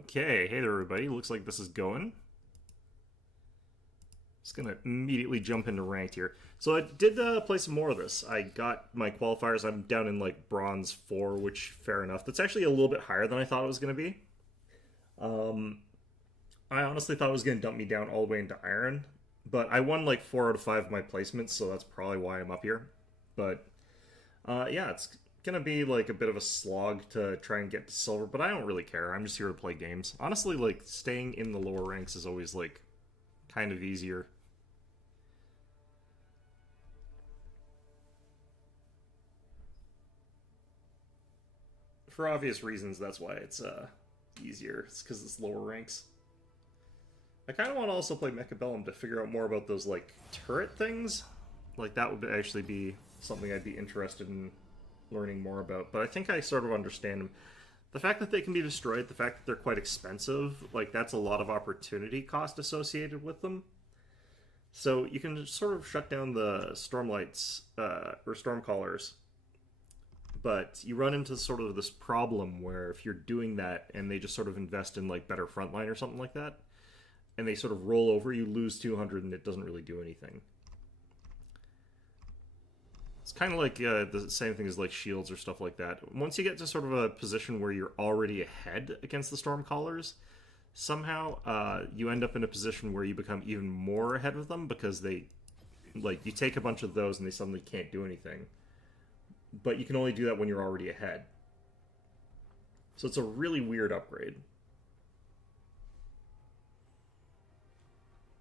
Okay, hey there everybody, looks like this is going. Just gonna immediately jump into ranked here. So I did play some more of this. I got my qualifiers, I'm down in like bronze 4, which fair enough. That's actually a little bit higher than I thought it was gonna be. I honestly thought it was gonna dump me down all the way into iron. But I won like 4 out of 5 of my placements, so that's probably why I'm up here. But yeah, it's gonna be like a bit of a slog to try and get to silver, but I don't really care. I'm just here to play games. Honestly, like staying in the lower ranks is always like kind of easier. For obvious reasons, that's why it's easier. It's because it's lower ranks. I kind of want to also play Mechabellum to figure out more about those like turret things. Like that would actually be something I'd be interested in learning more about. But I think I sort of understand them. The fact that they can be destroyed, the fact that they're quite expensive, like that's a lot of opportunity cost associated with them. So you can sort of shut down the Stormlights or Stormcallers, but you run into sort of this problem where if you're doing that and they just sort of invest in like better frontline or something like that, and they sort of roll over, you lose 200 and it doesn't really do anything. It's kind of like the same thing as like shields or stuff like that. Once you get to sort of a position where you're already ahead against the Stormcallers, somehow you end up in a position where you become even more ahead of them because they, like, you take a bunch of those and they suddenly can't do anything. But you can only do that when you're already ahead. So it's a really weird upgrade.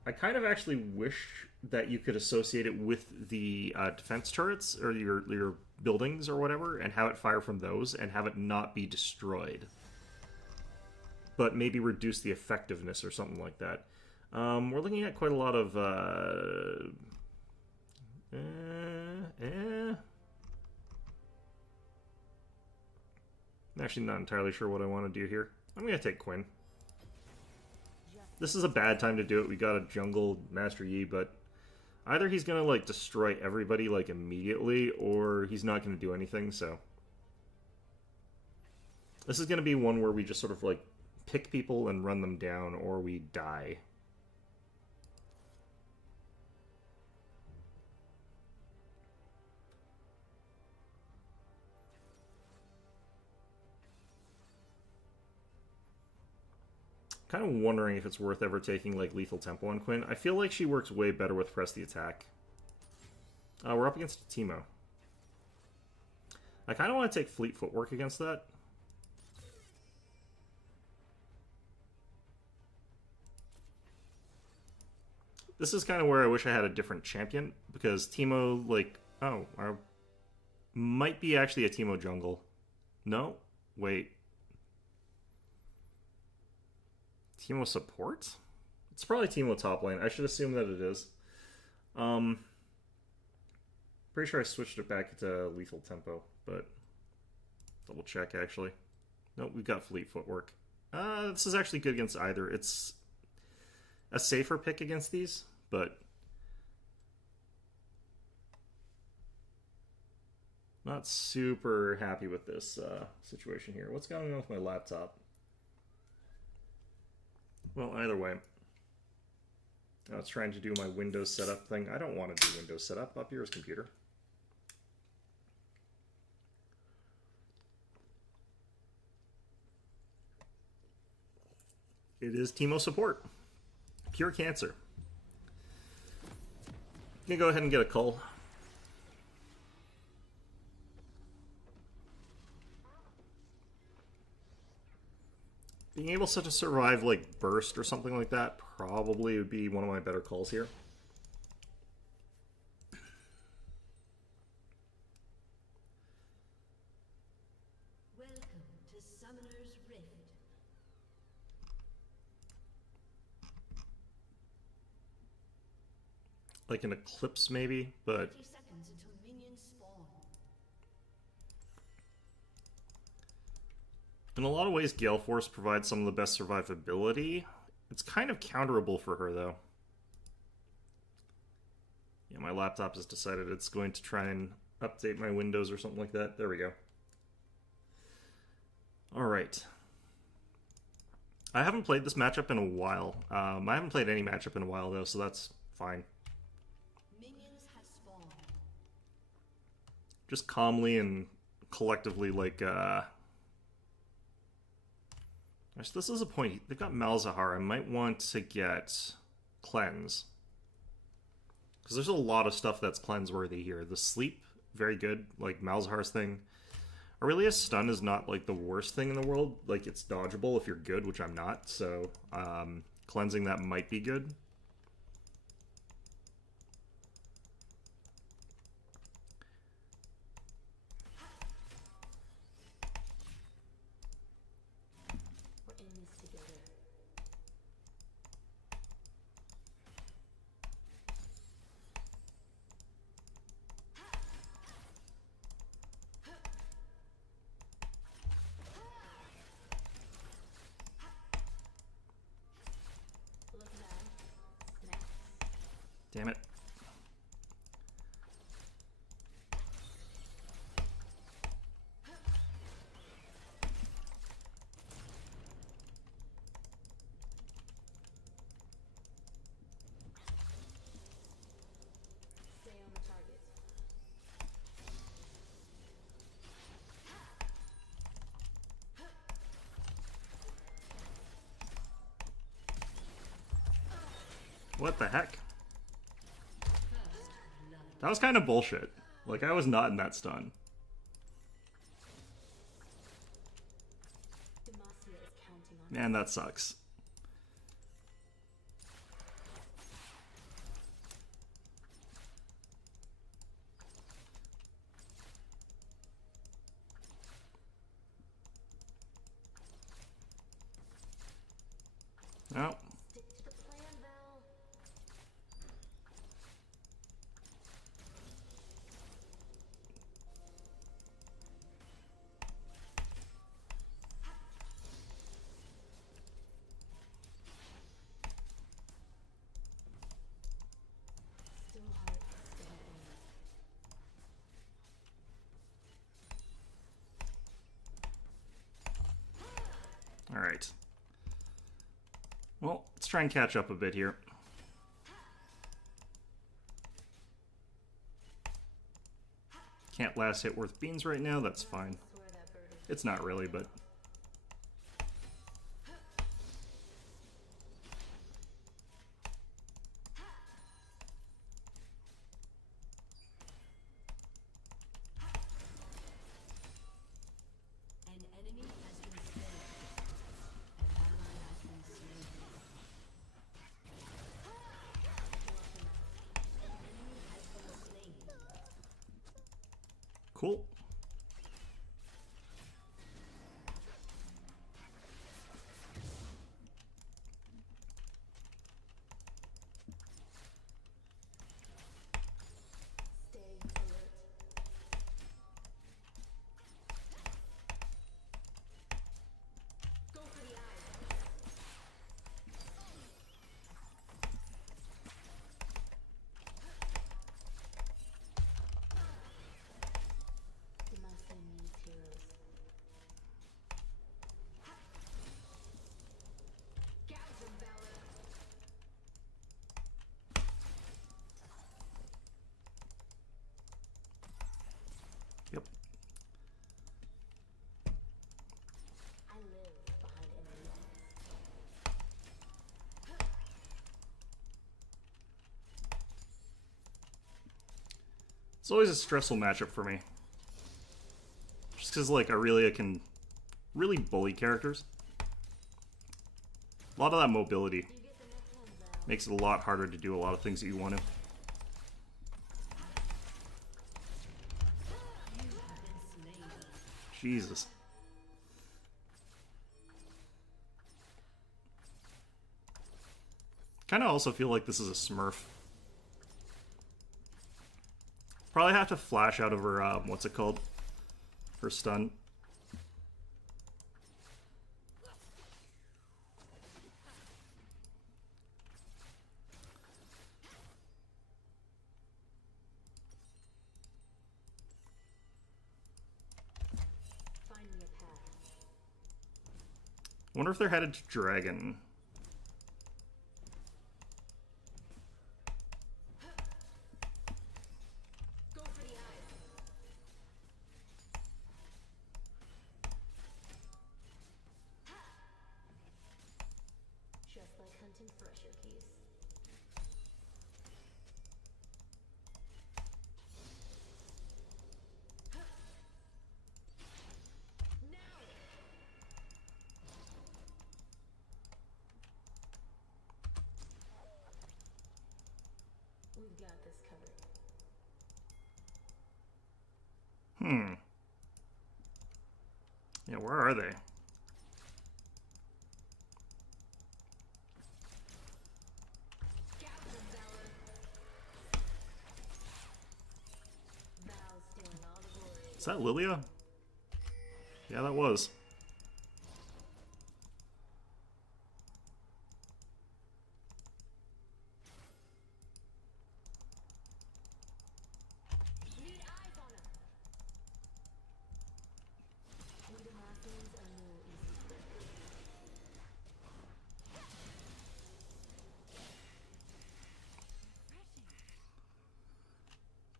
I kind of actually wish that you could associate it with the defense turrets or your buildings or whatever and have it fire from those and have it not be destroyed. But maybe reduce the effectiveness or something like that. We're looking at quite a lot of... I'm actually not entirely sure what I want to do here. I'm going to take Quinn. This is a bad time to do it. We got a jungle Master Yi, but either he's going to like destroy everybody like immediately, or he's not going to do anything, so... This is going to be one where we just sort of like pick people and run them down, or we die. Kind of wondering if it's worth ever taking like Lethal Tempo on Quinn. I feel like she works way better with Press the Attack. We're up against Teemo. I kind of want to take Fleet Footwork against that. This is kind of where I wish I had a different champion, because Teemo, like... Oh, I might be actually a Teemo jungle. No? Wait. Teemo support? It's probably Teemo top lane. I should assume that it is. Pretty sure I switched it back to Lethal Tempo, but double check actually. Nope, we've got Fleet Footwork. This is actually good against either. It's a safer pick against these, but not super happy with this situation here. What's going on with my laptop? Well, either way, I was trying to do my Windows setup thing. I don't want to do Windows setup. Up yours, computer. It is Teemo support. Pure cancer. I'm gonna go ahead and get a cull. Being able to survive like burst or something like that probably would be one of my better calls here. Welcome to Summoner's Rift. Like an Eclipse maybe, but 30 seconds until minions spawn. in a lot of ways Gale Force provides some of the best survivability. It's kind of counterable for her though. Yeah, my laptop has decided it's going to try and update my Windows or something like that. There we go. Alright. I haven't played this matchup in a while. I haven't played any matchup in a while though, so that's fine. Minions have spawned. Just calmly and collectively, like, actually, this is a point. They've got Malzahar. I might want to get Cleanse. Because there's a lot of stuff that's cleanse-worthy here. The Sleep, very good, like Malzahar's thing. Aurelia's Stun is not, like, the worst thing in the world. Like, it's dodgeable if you're good, which I'm not, so cleansing that might be good. We're in this together. Look now. Snacks. Damn it. Stay on the target. What the heck? That was kind of bullshit. Like, I was not in that stun. Demacia is counting on Man, that sucks. Oh. Stick to the plan, Val. Still heart, steady aim. Alright. Well, let's try and catch up a bit here. Can't last hit worth beans right now, that's fine. Swear that bird is It's not really, but... An enemy has been slain. An ally has been slain. An enemy has been slain. Cool. Stay alert. Go for the eye. Demacia needs heroes. Gouge him, Valor. Yep. I live behind enemy lines. It's always a stressful matchup for me. Just because, like, Aurelia can really bully characters. A lot of that mobility You get the next one, Val. makes it a lot harder to do a lot of things that you want to. You have been slain. Jesus. Kind of also feel like this is a Smurf. Probably have to flash out of her, what's it called? Her stun. Find me a path. I wonder if they're headed to Dragon. Go for the eyes. Just like hunting fresher keys. Now. We've got this covered. Yeah, where are they? Captain Valor. Val's stealing all the glory. Is that Lilia? Yeah, that was. Need eyes on him. We Demacians are no easy prey.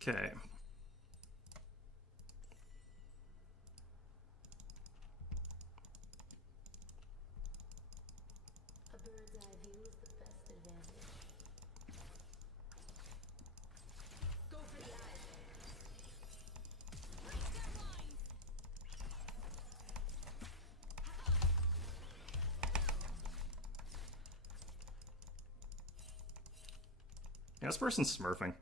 Okay. A bird's eye view is the best advantage. Go for the eyes. Reset lines. Yeah, this person's smurfing.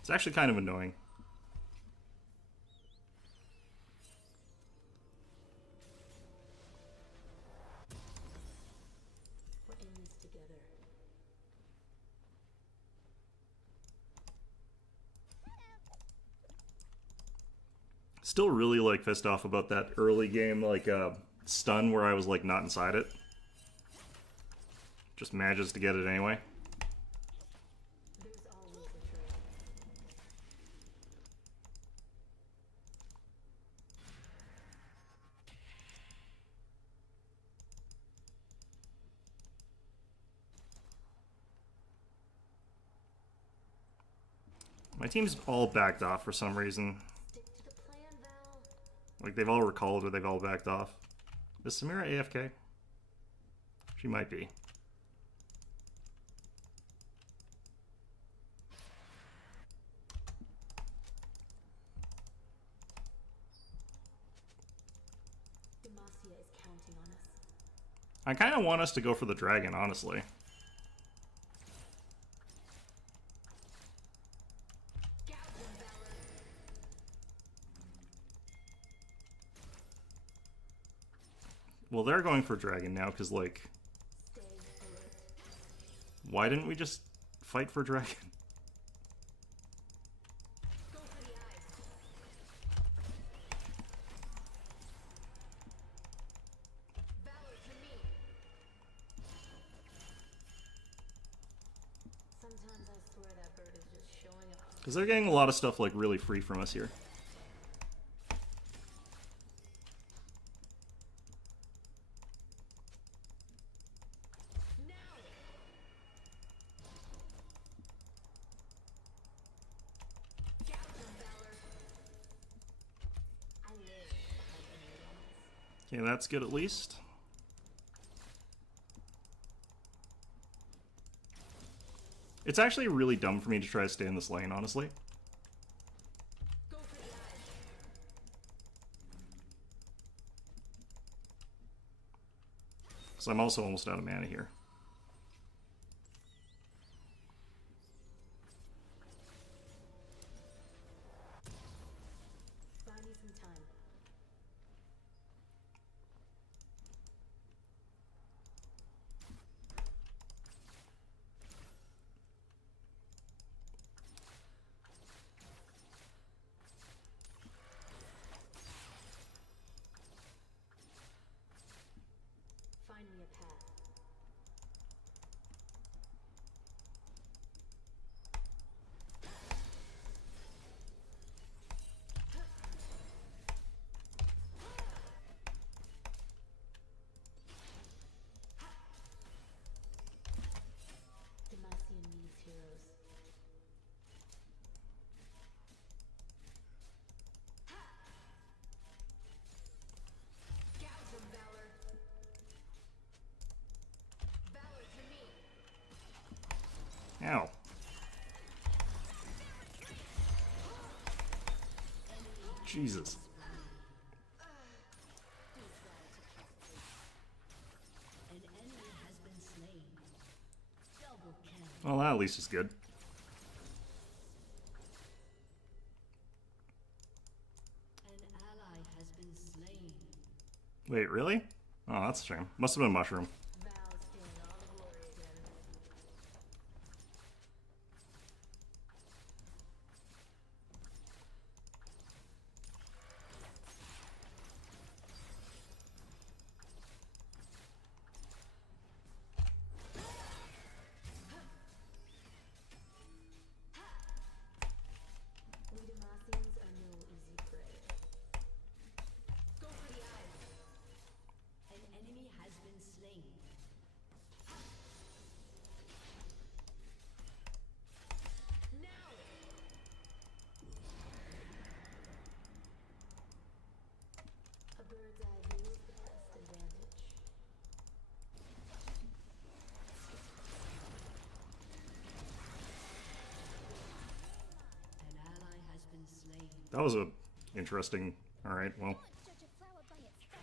It's actually kind of annoying. We're in this together. Still really like pissed off about that early game like stun where I was like not inside it. Just manages to get it anyway. There's always a trail. My team's all backed off for some reason. Stick to the plan, Val. Like they've all recalled or they've all backed off. Is Samira AFK? She might be. Demacia is counting on us. I kind of want us to go for the dragon, honestly. Captain Valor. Well, they're going for dragon now because like, Stay alert. why didn't we just fight for dragon? Go for the eyes. Valor to me. Sometimes I swear that bird is just showing off. Because they're getting a lot of stuff like really free from us here. Now. Captain Valor. I live behind enemy lines. Okay, that's good at least. It's actually really dumb for me to try to stay in this lane, honestly. Go for the eyes. Because I'm also almost out of mana here. Buy me some time. Find me a path. Jesus. An enemy has been slain. Double kill. Well, that at least is good. An ally has been slain. Wait, really? Oh, that's a shame. Must have been a mushroom. Val's doing all the glory again. We Demacians are no easy prey. Go for the eyes. An enemy has been slain. Now! A bird's eye view is the best advantage. An ally has been slain. That was a interesting. All right, well, Judge a flower by its scent.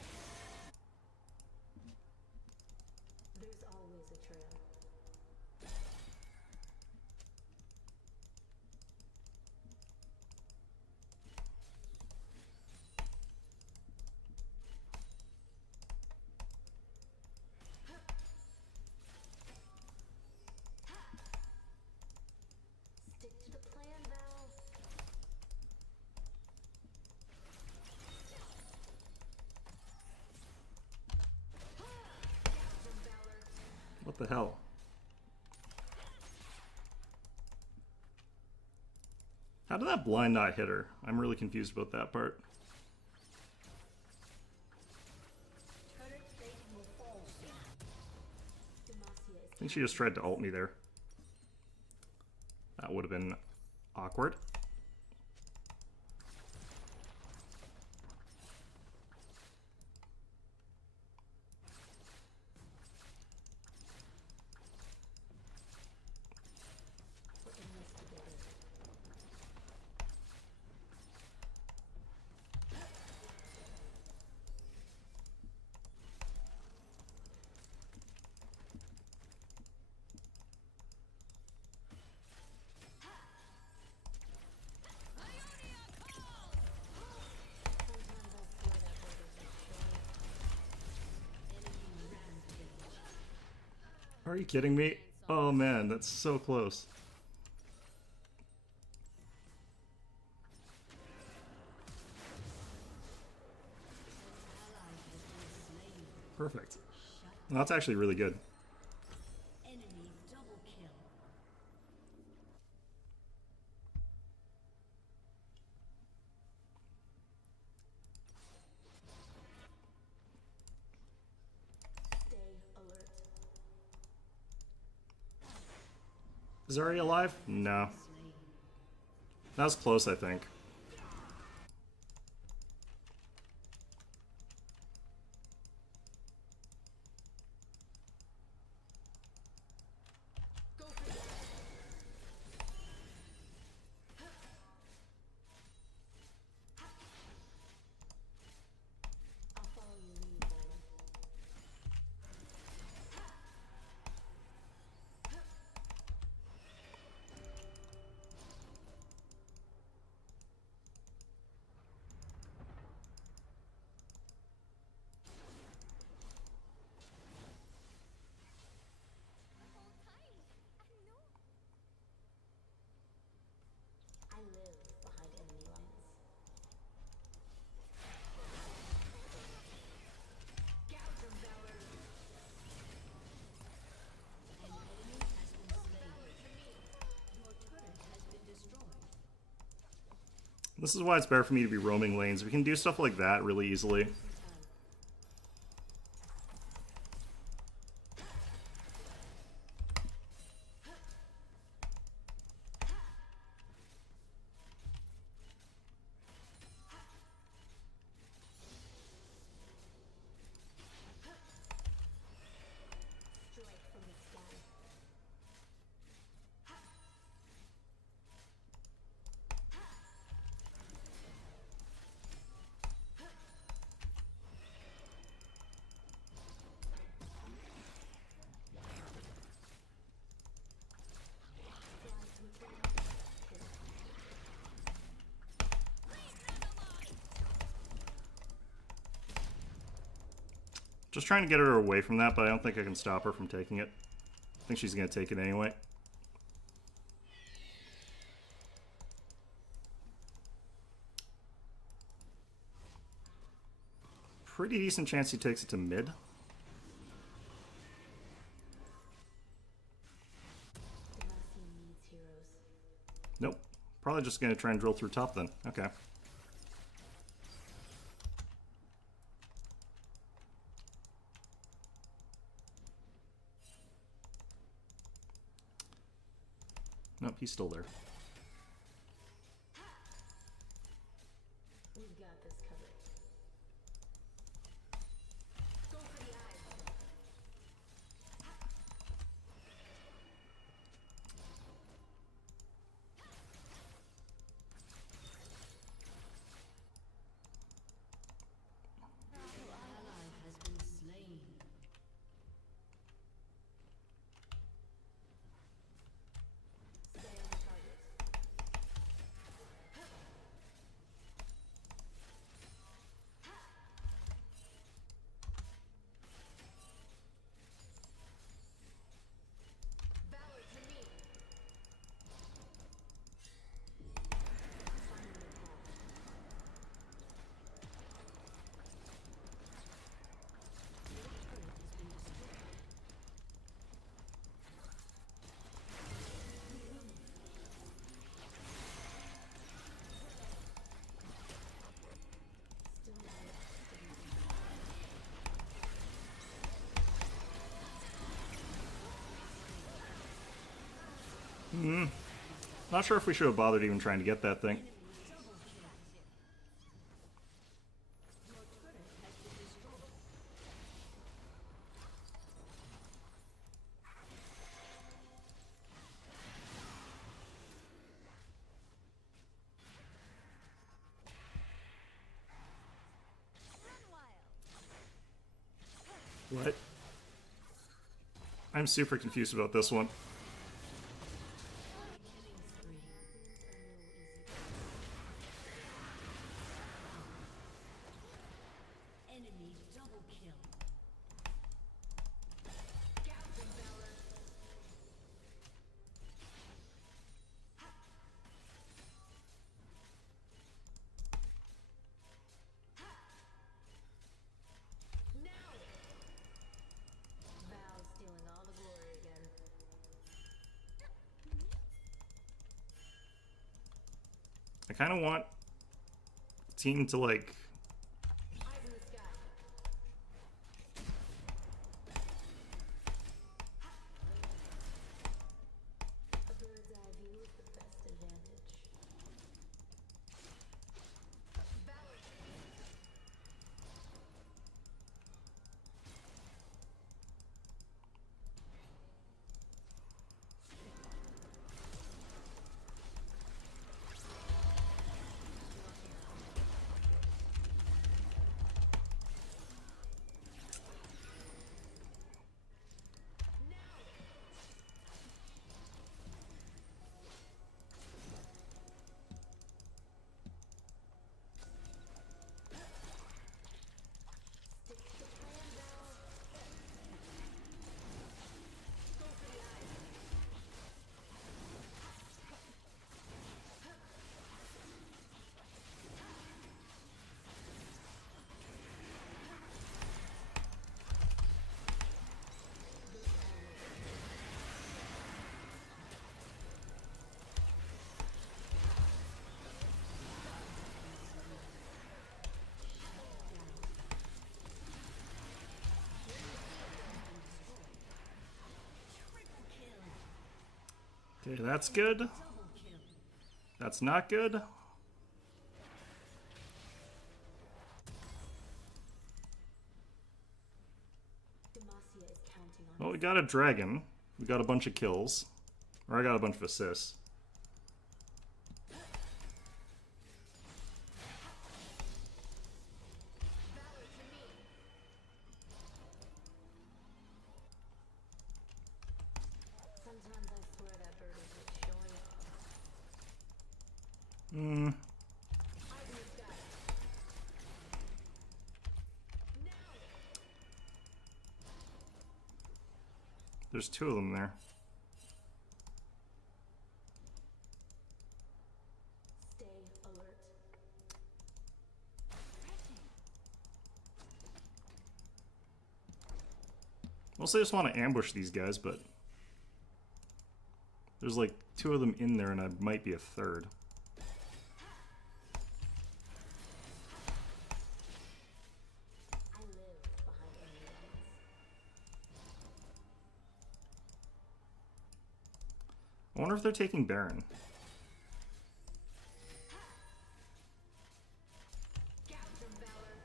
There's always a trail. Stick to the plan, Val. what the hell? How did that blind not hit her? I'm really confused about that part. Turret plate will fall soon. Demacia is I think she just tried to ult me there. That would have been awkward. putting this together. Sometimes I swear that bird is destroyed. Enemy rampage. Are you kidding me? Oh man, that's so close. Ally has been slain. Perfect. Well, that's actually really good. Enemy double kill. Stay alert. Is Zarya alive? No. Slain. That was close, I think. Go for it. I'll follow your lead, Bowler. Hold tight. I know. I live behind enemy lines. Gouge them, Valor. An enemy has been slain. Your turret has been destroyed. This is why it's better for me to be roaming lanes. We can do stuff like that really easily. Strike from the sky. Just trying to get her away from that, but I don't think I can stop her from taking it. I think she's going to take it anyway. Pretty decent chance he takes it to mid. Demacia needs heroes. Nope. Probably just going to try and drill through top then. Okay. Nope, he's still there. We've got this covered. Go for the eyes. Ally has been slain. Stay on target. Valor to me. Final call. Your turret has been destroyed. Still alive. Not sure if we should have bothered even trying to get that thing. Your turret has been destroyed. Run wild. What? I'm super confused about this one. Killing spree. Enemy double kill. Captain Valor. Now! Val stealing all the glory again. I kind of want team to like Eyes in the sky. A bird's eye view is the best advantage. Valor. Stick to the plan, Val. Go for the eyes. okay, that's good. That's not good. Demacia is counting on Well, we got a dragon. We got a bunch of kills. Or I got a bunch of assists. Valor to me. Sometimes I swear that bird is just showing off. Hmm. Eyes in the sky. Now! There's two of them there. Stay alert. Mostly I just want to ambush these guys, but there's like two of them in there and I might be a third. I live behind enemy lines. I wonder if they're taking Baron. Gouge of valor.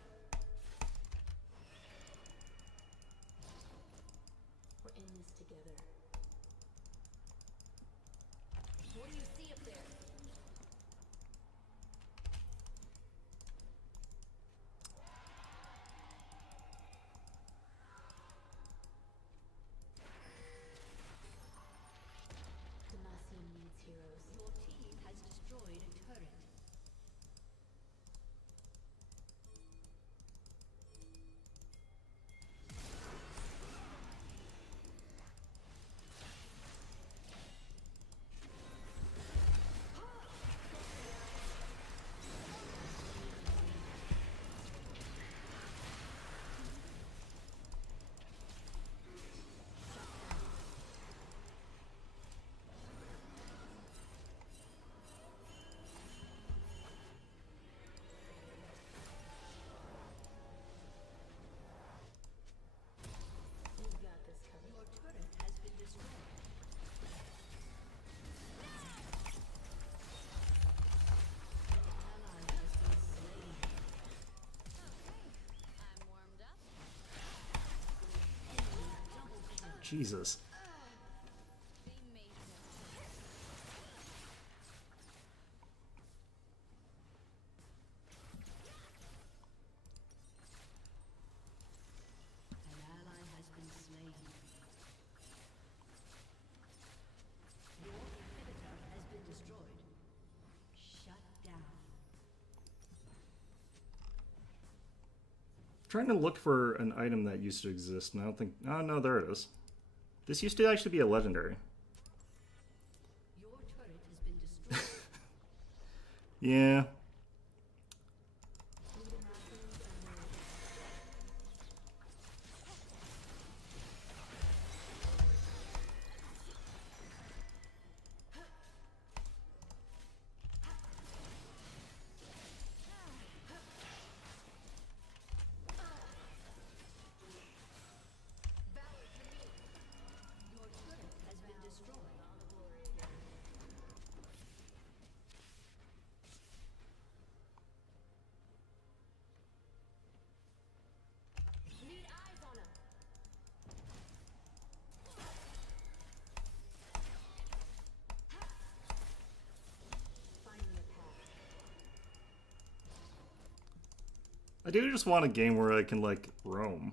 We're in this together. What do you see up there? Demacia needs heroes. Your team has destroyed a turret. We've got this covered. Your turret has been destroyed. Ally has been slain. I'm warmed up. Jesus. Be amazing. An ally has been slain. Your inhibitor has been destroyed. Shut down. Trying to look for an item that used to exist, and I don't think. Oh no, there it is. This used to actually be a legendary. Your turret has been destroyed. Yeah. Your turret has been destroyed. Need eyes on him. Finding a path. I do just want a game where I can, like, roam.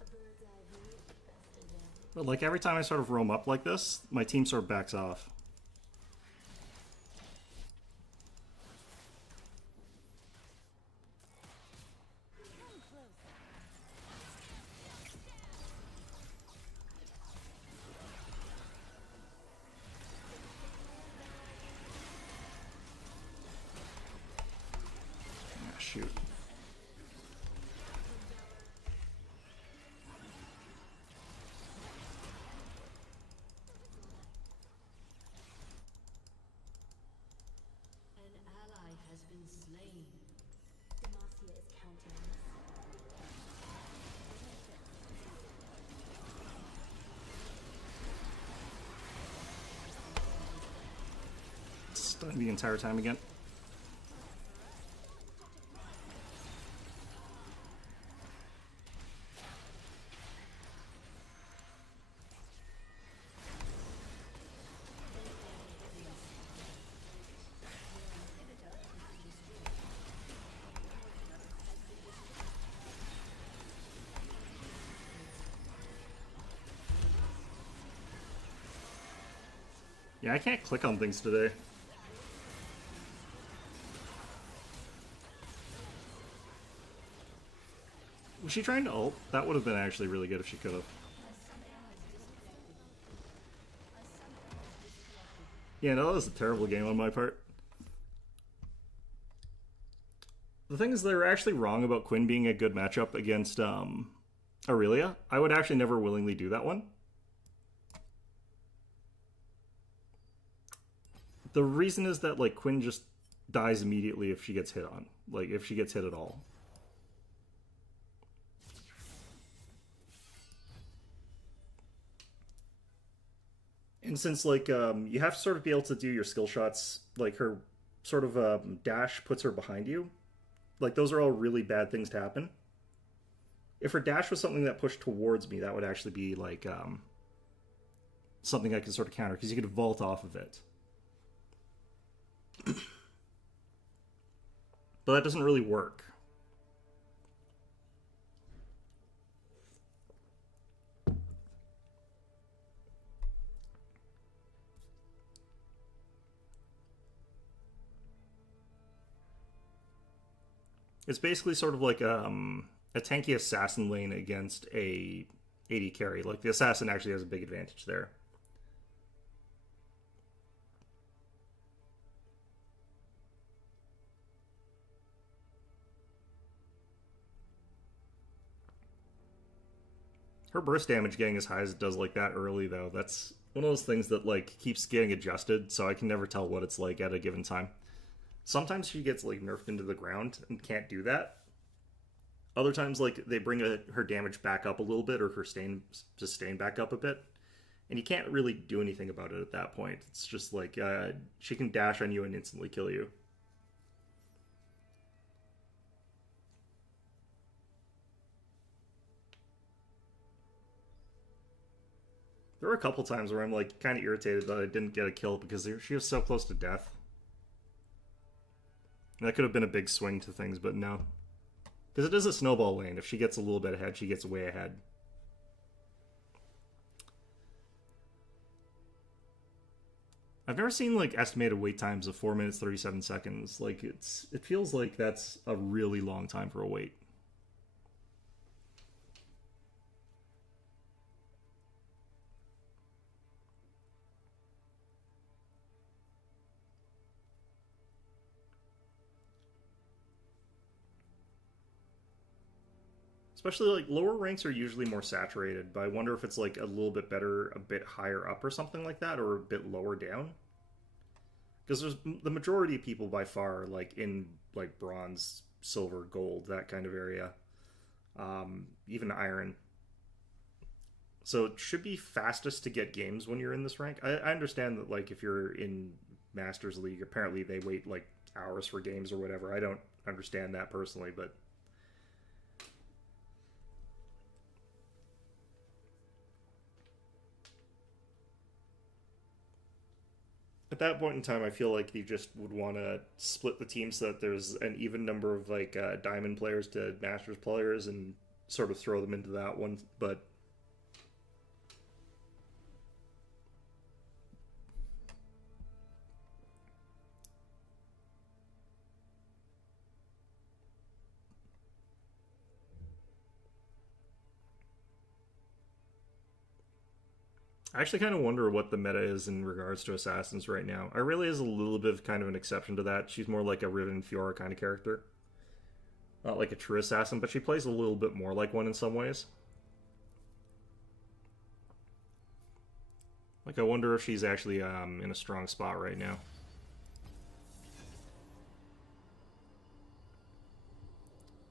A bird's eye view is the best example. But, like, every time I sort of roam up like this, my team sort of backs off. Ah, shoot. An ally has been slain. Demacia is counting on us. Stun the entire time again. Yeah, Yeah, I can't click on things today. Was she trying to ult? That would have been actually really good if she could have. Yeah, no, that was a terrible game on my part. The thing is, they were actually wrong about Quinn being a good matchup against Aurelia. I would actually never willingly do that one. The reason is that, like, Quinn just dies immediately if she gets hit on. Like, if she gets hit at all. And since, like, you have to sort of be able to do your skill shots, like, her sort of dash puts her behind you. Like, those are all really bad things to happen. If her dash was something that pushed towards me, that would actually be, like, something I could sort of counter, because you could vault off of it. But that doesn't really work. It's basically sort of like a tanky assassin lane against a AD carry. Like, the assassin actually has a big advantage there. Her burst damage getting as high as it does like that early, though, that's one of those things that, like, keeps getting adjusted, so I can never tell what it's like at a given time. Sometimes she gets, like, nerfed into the ground and can't do that. Other times, like, they bring her damage back up a little bit, or her sustain back up a bit, and you can't really do anything about it at that point. It's just like, she can dash on you and instantly kill you. There were a couple times where I'm, like, kind of irritated that I didn't get a kill because she was so close to death. And that could have been a big swing to things, but no. Because it is a snowball lane. If she gets a little bit ahead, she gets way ahead. I've never seen, like, estimated wait times of 4 minutes 37 seconds. Like, it feels like that's a really long time for a wait. Especially, like, lower ranks are usually more saturated, but I wonder if it's, like, a little bit better, a bit higher up or something like that, or a bit lower down. Because there's the majority of people by far, like, in, like, bronze, silver, gold, that kind of area. Even iron. So it should be fastest to get games when you're in this rank. I understand that, like, if you're in Masters League, apparently they wait, like, hours for games or whatever. I don't understand that personally, but... at that point in time, I feel like you just would want to split the team so that there's an even number of, like, diamond players to masters players and sort of throw them into that one. But I actually kind of wonder what the meta is in regards to assassins right now. Aurelia is a little bit of kind of an exception to that. She's more like a Riven and Fiora kind of character. Not like a true assassin, but she plays a little bit more like one in some ways. Like, I wonder if she's actually in a strong spot right now.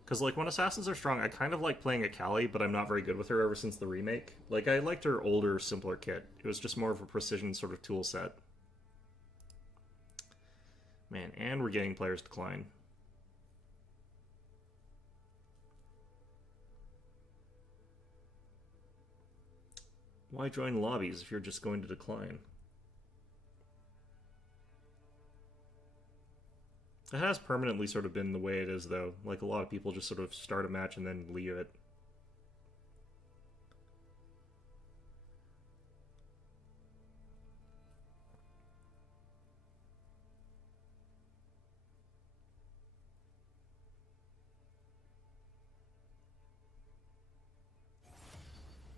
Because, like, when assassins are strong, I kind of like playing Akali, but I'm not very good with her ever since the remake. Like, I liked her older, simpler kit. It was just more of a precision sort of tool set. Man, and we're getting players decline. Why join lobbies if you're just going to decline? It has permanently sort of been the way it is, though. Like, a lot of people just sort of start a match and then leave it.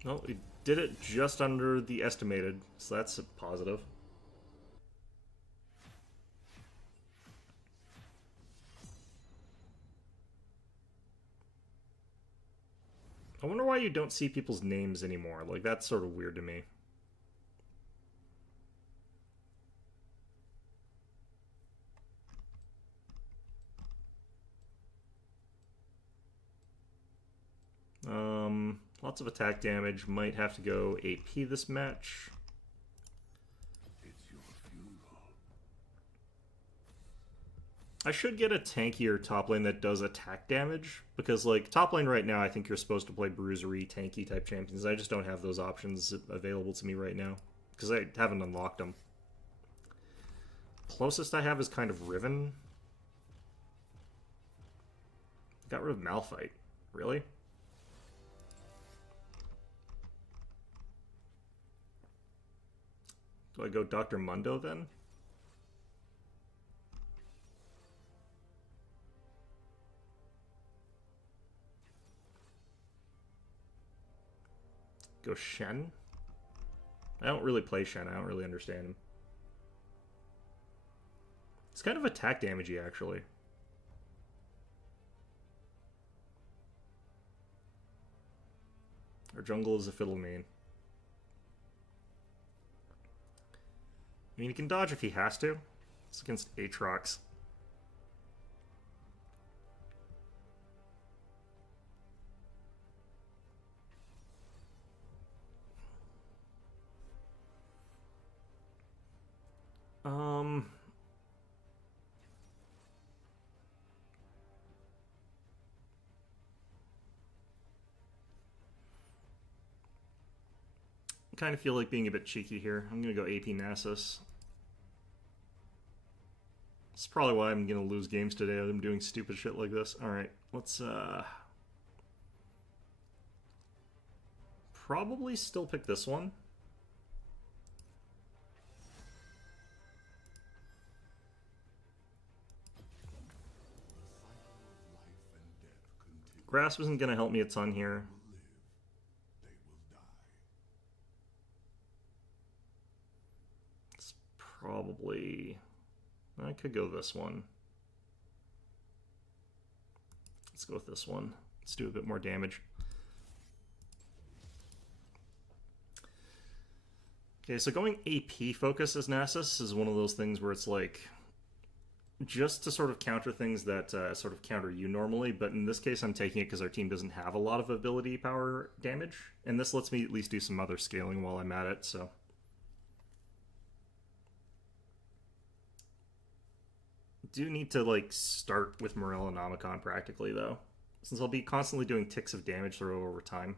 Well, we did it just under the estimated, so that's a positive. I wonder why you don't see people's names anymore. Like, that's sort of weird to me. Lots of attack damage. Might have to go AP this match. I should get a tankier top lane that does attack damage, because, like, top lane right now, I think you're supposed to play bruisery, tanky type champions. I just don't have those options available to me right now, because I haven't unlocked them. Closest I have is kind of Riven. Got rid of Malphite. Really? Do I go Dr. Mundo then? Go Shen? I don't really play Shen. I don't really understand him. It's kind of attack damagey, actually. Our jungle is a fiddle main. I mean, he can dodge if he has to. It's against Aatrox. I kind of feel like being a bit cheeky here. I'm going to go AP Nasus. That's probably why I'm going to lose games today. I'm doing stupid shit like this. Alright, let's probably still pick this one. Grasp isn't going to help me a ton here. It's probably... I could go this one. Let's go with this one. Let's do a bit more damage. Okay, so going AP focus as Nasus is one of those things where it's like, just to sort of counter things that sort of counter you normally, but in this case I'm taking it because our team doesn't have a lot of ability power damage, and this lets me at least do some other scaling while I'm at it, so... do need to, like, start with Morellonomicon practically, though, since I'll be constantly doing ticks of damage throw over time.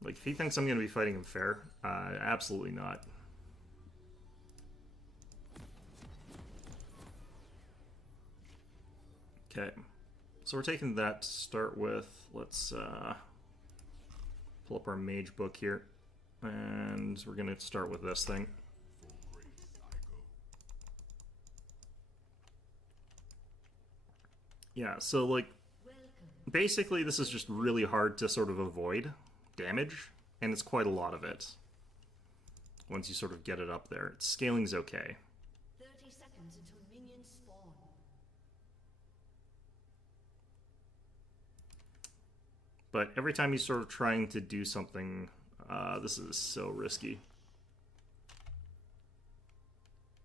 Like, if he thinks I'm going to be fighting him fair, absolutely not. Okay, so we're taking that to start with. Let's pull up our mage book here, and we're going to start with this thing. Yeah, so, like, basically this is just really hard to sort of avoid damage, and it's quite a lot of it once you sort of get it up there. Scaling's okay. 30 seconds until minions spawn. But every time he's sort of trying to do something, this is so risky.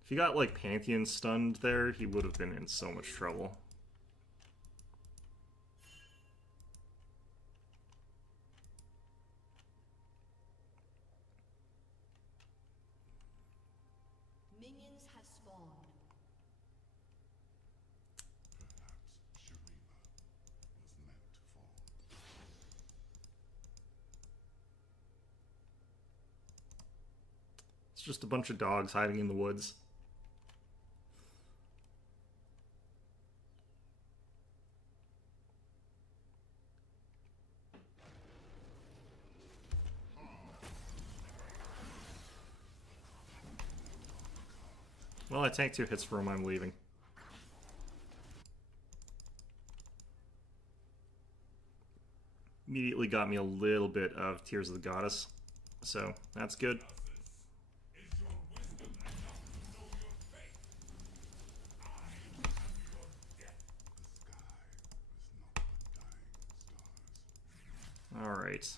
If he got, like, Pantheon stunned there, he would have been in so much trouble. Minions have spawned. Perhaps Shurima was meant to fall. It's just a bunch of dogs hiding in the woods. Well, I tank 2 hits for him, I'm leaving. immediately got me a little bit of Tears of the Goddess, so that's good. Alright.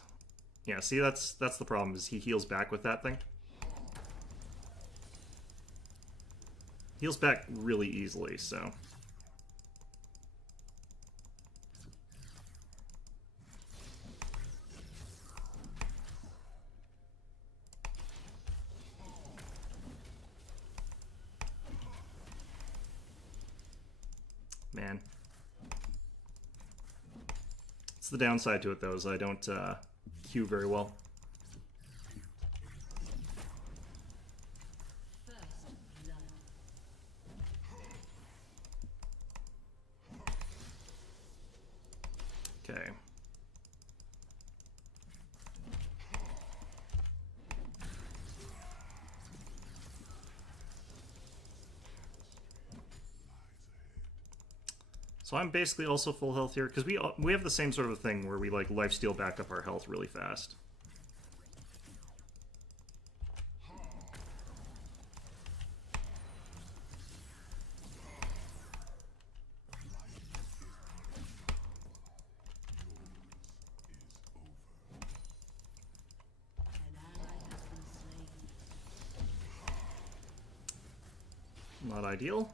Yeah, see, that's the problem, is he heals back with that thing. Heals back really easily, so... Man. It's the downside to it, though, is I don't Q very well. Okay. So I'm basically also full health here, because we have the same sort of thing where we like lifesteal back up our health really fast. Not ideal.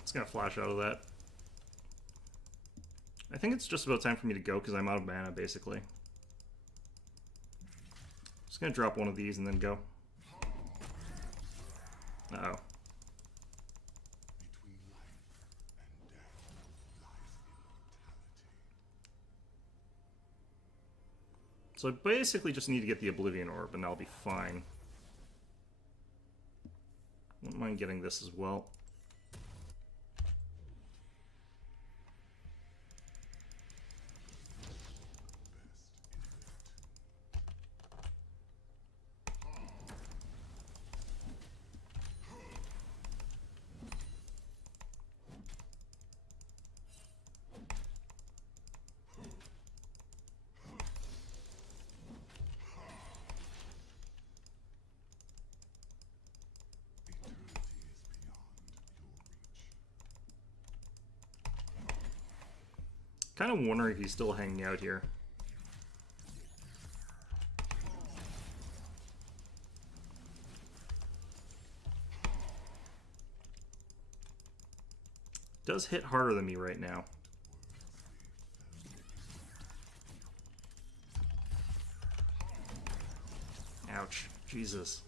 It's gonna flash out of that. I think it's just about time for me to go because I'm out of mana, basically. Just gonna drop one of these and then go. Uh-oh. So I basically just need to get the Oblivion Orb and I'll be fine. Wouldn't mind getting this as well. Kind of wondering if he's still hanging out here. Does hit harder than me right now. Ouch. Jesus.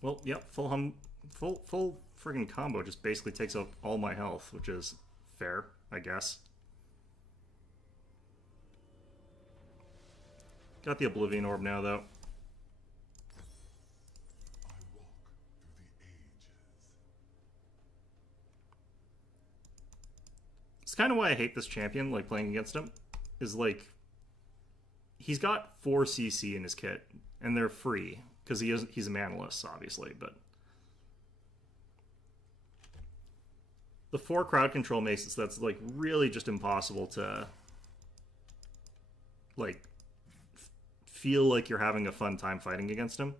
Well, yep, full friggin' combo just basically takes out all my health, which is fair, I guess. Got the Oblivion Orb now, though. It's kind of why I hate this champion, like, playing against him. Is, like, he's got 4 CC in his kit, and they're free, because he's a manaless, obviously, but... The 4 crowd control makes it so that's, like, really just impossible to, like, feel like you're having a fun time fighting against him.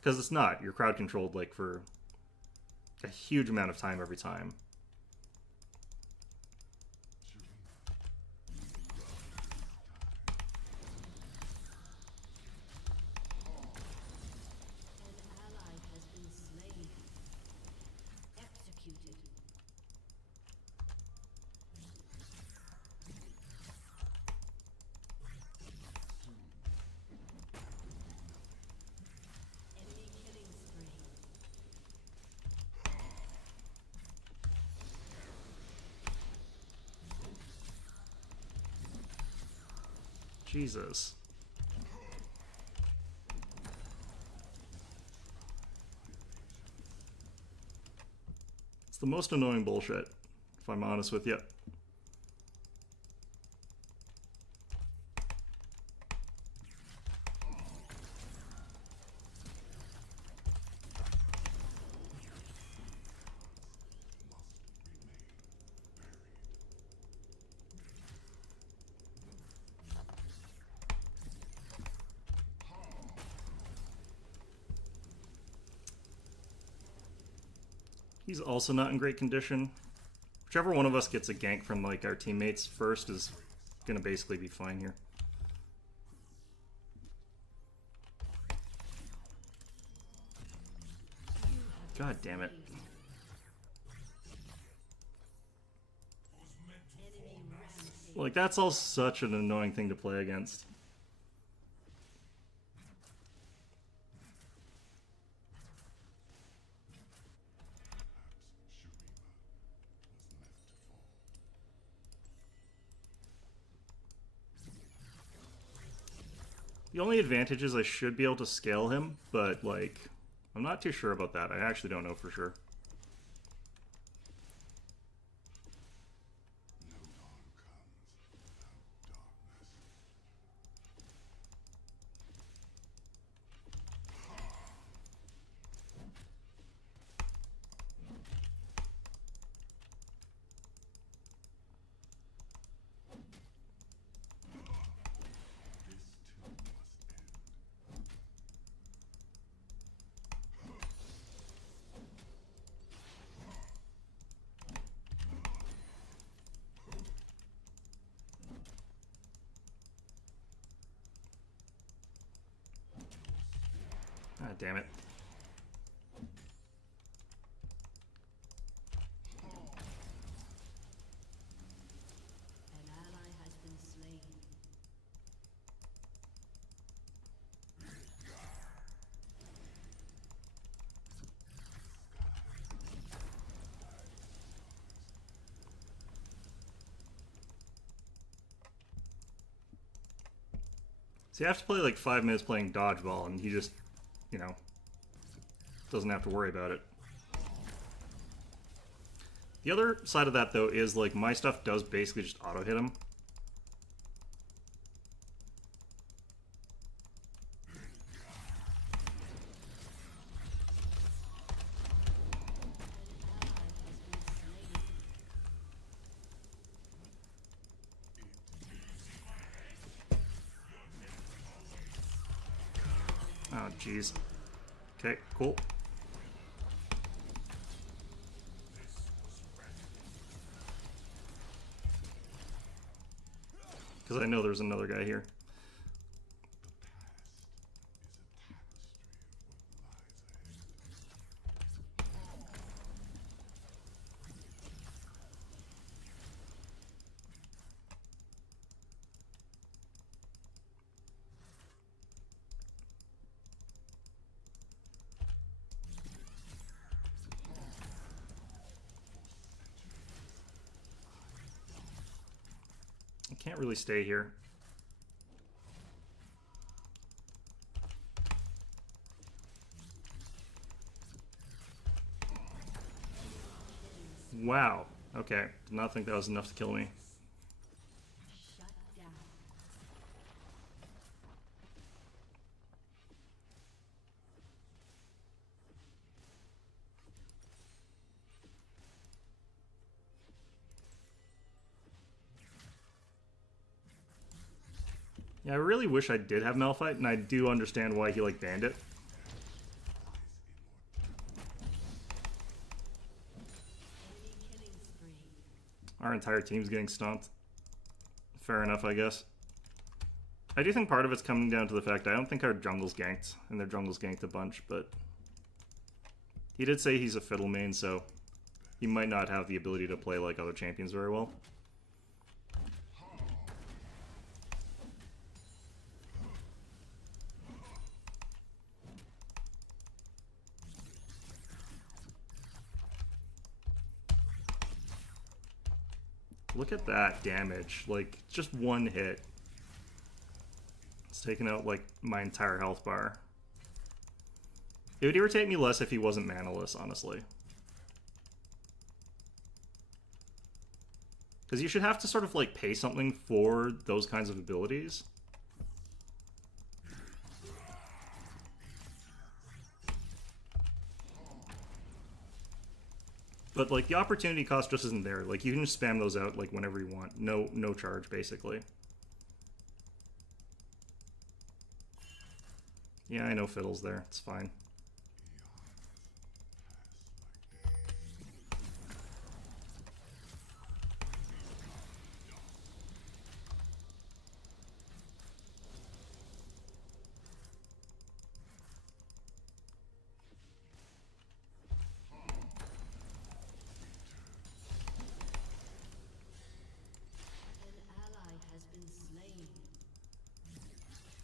Because it's not. You're crowd controlled, like, for a huge amount of time every time. Jesus. It's the most annoying bullshit, if I'm honest with you. He's also not in great condition. Whichever one of us gets a gank from like our teammates first is gonna basically be fine here. God damn it. Like, that's all such an annoying thing to play against. The only advantage is I should be able to scale him, but, like, I'm not too sure about that. I actually don't know for sure. No dawn comes without darkness. This too must end. Ah, damn it. An ally has been slain. See, I have to play like 5 minutes playing dodgeball, and he just, you know, doesn't have to worry about it. The other side of that, though, is like my stuff does basically just auto hit him. Oh, jeez. Okay, cool. Because I know there's another guy here. I can't really stay here. Wow. Okay. Did not think that was enough to kill me. Shut down. Yeah, I really wish I did have Malphite, and I do understand why he like banned it. Enemy killing spree. Our entire team's getting stomped. Fair enough, I guess. I do think part of it's coming down to the fact I don't think our jungle's ganked, and their jungle's ganked a bunch, but he did say he's a fiddle main, so he might not have the ability to play like other champions very well. Look at that damage. Like, just one hit. It's taking out, like, my entire health bar. It would irritate me less if he wasn't manaless, honestly. Because you should have to sort of, like, pay something for those kinds of abilities. But, like, the opportunity cost just isn't there. Like, you can just spam those out, like, whenever you want. No charge, basically. Yeah, I know Fiddle's there. It's fine. An ally has been slain. Teresa is not of this time.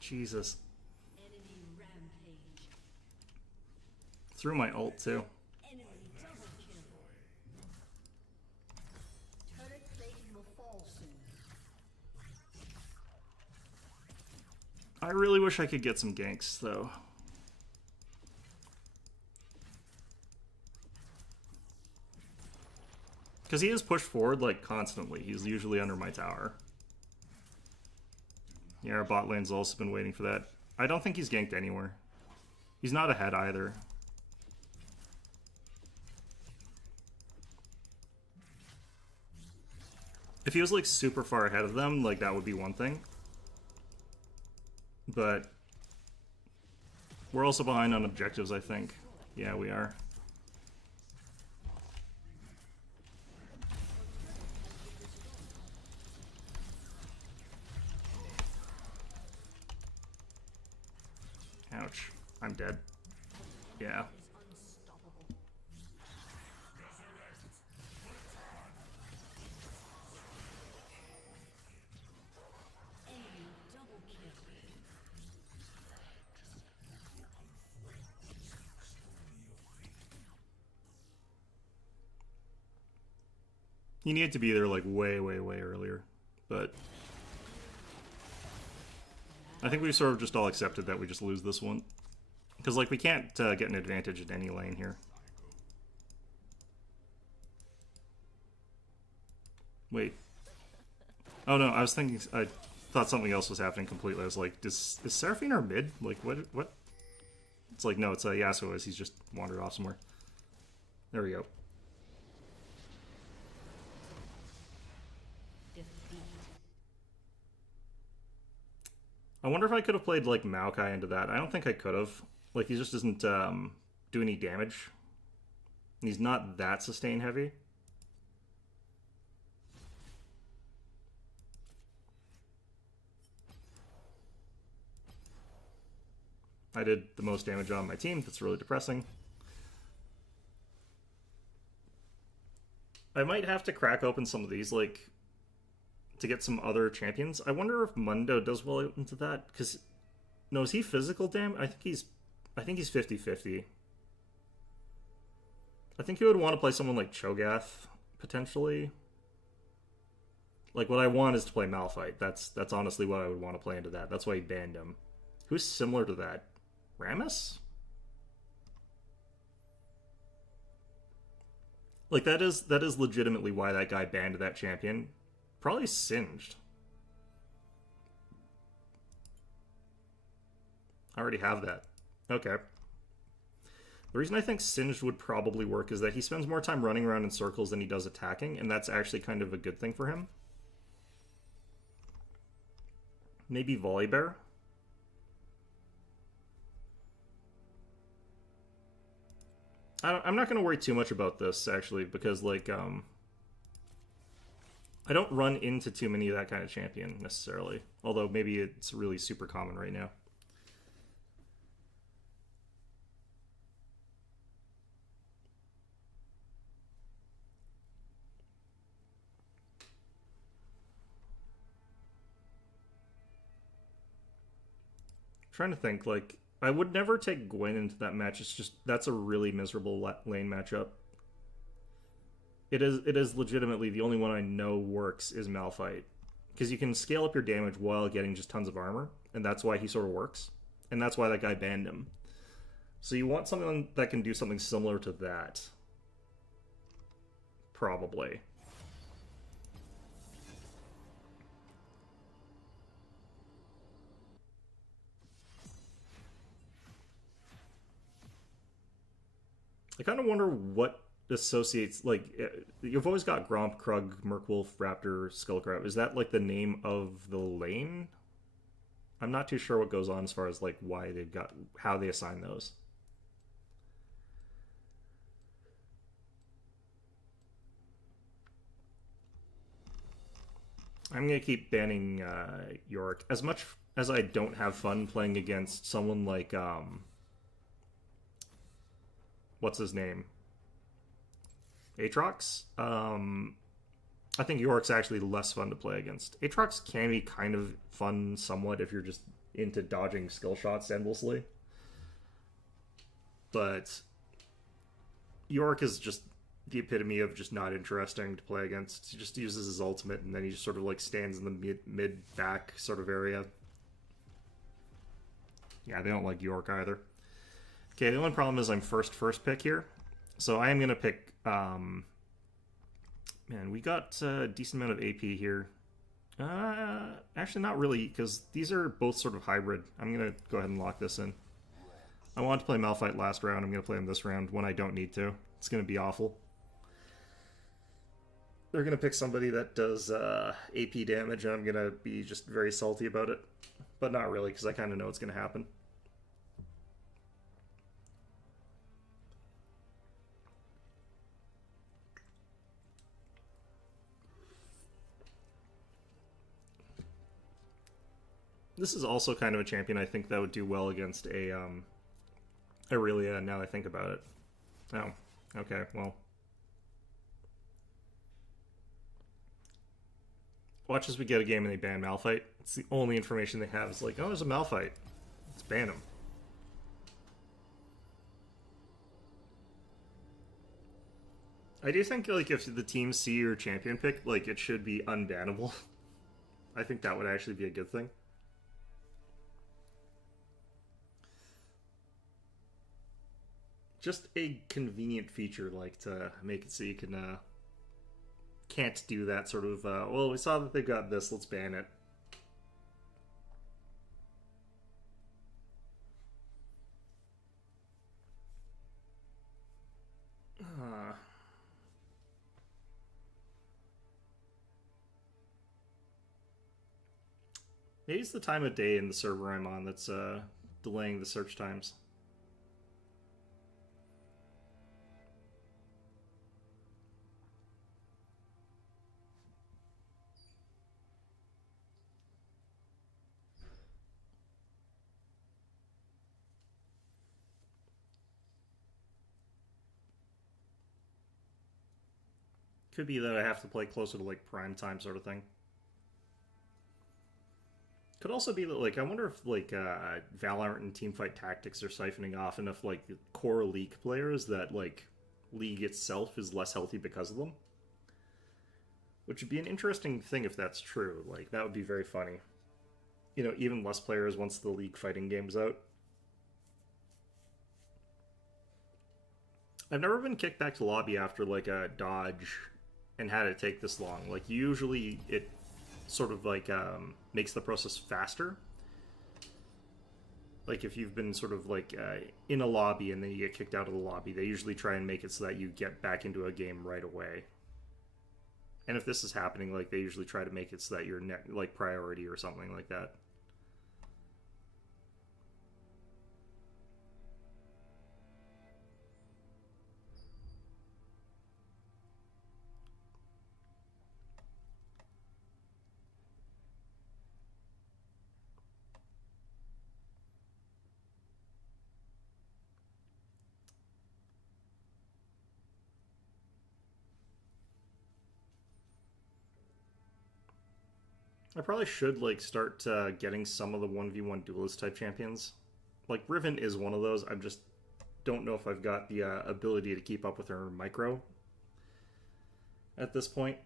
Jesus. Enemy rampage. Threw my ult, too. Enemy double kill. Turret plating will fall soon. I really wish I could get some ganks, though. Because he is pushed forward, like, constantly. He's usually under my tower. Yeah, our bot lane's also been waiting for that. I don't think he's ganked anywhere. He's not ahead either. If he was, like, super far ahead of them, like, that would be one thing. But we're also behind on objectives, I think. Yeah, we are. Ouch. I'm dead. Yeah. Unstoppable. Enemy double kill. He needed to be there, like, way, way, way earlier. But I think we've sort of just all accepted that we just lose this one. Because, like, we can't get an advantage in any lane here. Wait. Oh, no, I was thinking... I thought something else was happening completely. I was like, is Seraphine our mid? Like, what? It's like, no, it's Yasuo is. He's just wandered off somewhere. There we go. Defeat. I wonder if I could have played, like, Maokai into that. I don't think I could have. Like, he just doesn't do any damage. And he's not that sustain heavy. I did the most damage on my team. That's really depressing. I might have to crack open some of these, like, to get some other champions. I wonder if Mundo does well into that, because... No, is he physical damage? I think he's 50-50. I think he would want to play someone like Cho'Gath, potentially. Like, what I want is to play Malphite. That's honestly what I would want to play into that. That's why he banned him. Who's similar to that? Rammus? Like, that is legitimately why that guy banned that champion. Probably Singed. I already have that. Okay. The reason I think Singed would probably work is that he spends more time running around in circles than he does attacking, and that's actually kind of a good thing for him. Maybe Volibear? I'm not going to worry too much about this, actually, because, like, I don't run into too many of that kind of champion, necessarily. Although, maybe it's really super common right now. Trying to think, like, I would never take Gwen into that match. It's just, that's a really miserable lane matchup. It is legitimately the only one I know works is Malphite. Because you can scale up your damage while getting just tons of armor, and that's why he sort of works. And that's why that guy banned him. So you want something that can do something similar to that. Probably. I kind of wonder what associates, like, you've always got Gromp, Krug, Merkwolf, Raptor, Skullcrab. Is that, like, the name of the lane? I'm not too sure what goes on as far as, like, why they've got, how they assign those. I'm going to keep banning Yorick. As much as I don't have fun playing against someone like, what's his name? Aatrox? I think Yorick's actually less fun to play against. Aatrox can be kind of fun somewhat if you're just into dodging skill shots endlessly. But Yorick is just the epitome of just not interesting to play against. He just uses his ultimate and then he just sort of like stands in the mid-back sort of area. Yeah, they don't like Yorick either. Okay, the only problem is I'm first pick here. So I am going to pick... man, we got a decent amount of AP here. Actually, not really, because these are both sort of hybrid. I'm going to go ahead and lock this in. I wanted to play Malphite last round. I'm going to play him this round when I don't need to. It's going to be awful. They're going to pick somebody that does AP damage, and I'm going to be just very salty about it. But not really, because I kind of know what's going to happen. This is also kind of a champion I think that would do well against a Aurelia, now that I think about it. Oh, okay, well. Watch as we get a game and they ban Malphite. It's the only information they have. It's like, oh, there's a Malphite. Let's ban him. I do think, like, if the teams see your champion pick, like, it should be unbannable. I think that would actually be a good thing. Just a convenient feature, like, to make it so you can, can't do that sort of, well, we saw that they've got this, let's ban it. Maybe it's the time of day in the server I'm on that's, delaying the search times. Could be that I have to play closer to, like, prime time sort of thing. Could also be that, like, I wonder if, like, Valorant and Teamfight Tactics are siphoning off enough, like, core League players that, like, League itself is less healthy because of them. Which would be an interesting thing if that's true. Like, that would be very funny. You know, even less players once the League fighting game's out. I've never been kicked back to lobby after, like, a dodge and had it take this long. Like, usually it sort of, like, makes the process faster. Like, if you've been sort of, like, in a lobby and then you get kicked out of the lobby, they usually try and make it so that you get back into a game right away. And if this is happening, like, they usually try to make it so that you're, like, priority or something like that. I probably should like start getting some of the 1v1 duelist type champions. Like Riven is one of those. I just don't know if I've got the ability to keep up with her micro at this point.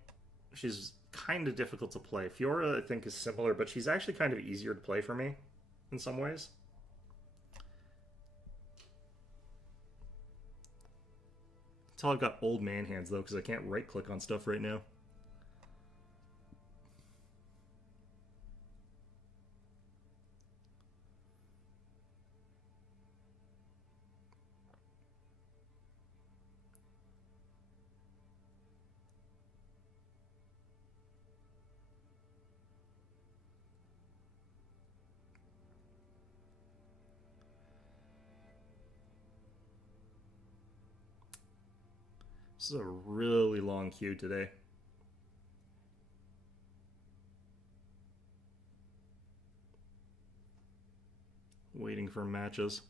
She's kind of difficult to play. Fiora, I think, is similar, but she's actually kind of easier to play for me in some ways. Until I've got old man hands, though, because I can't right-click on stuff right now. This is a really long queue today. Waiting for matches.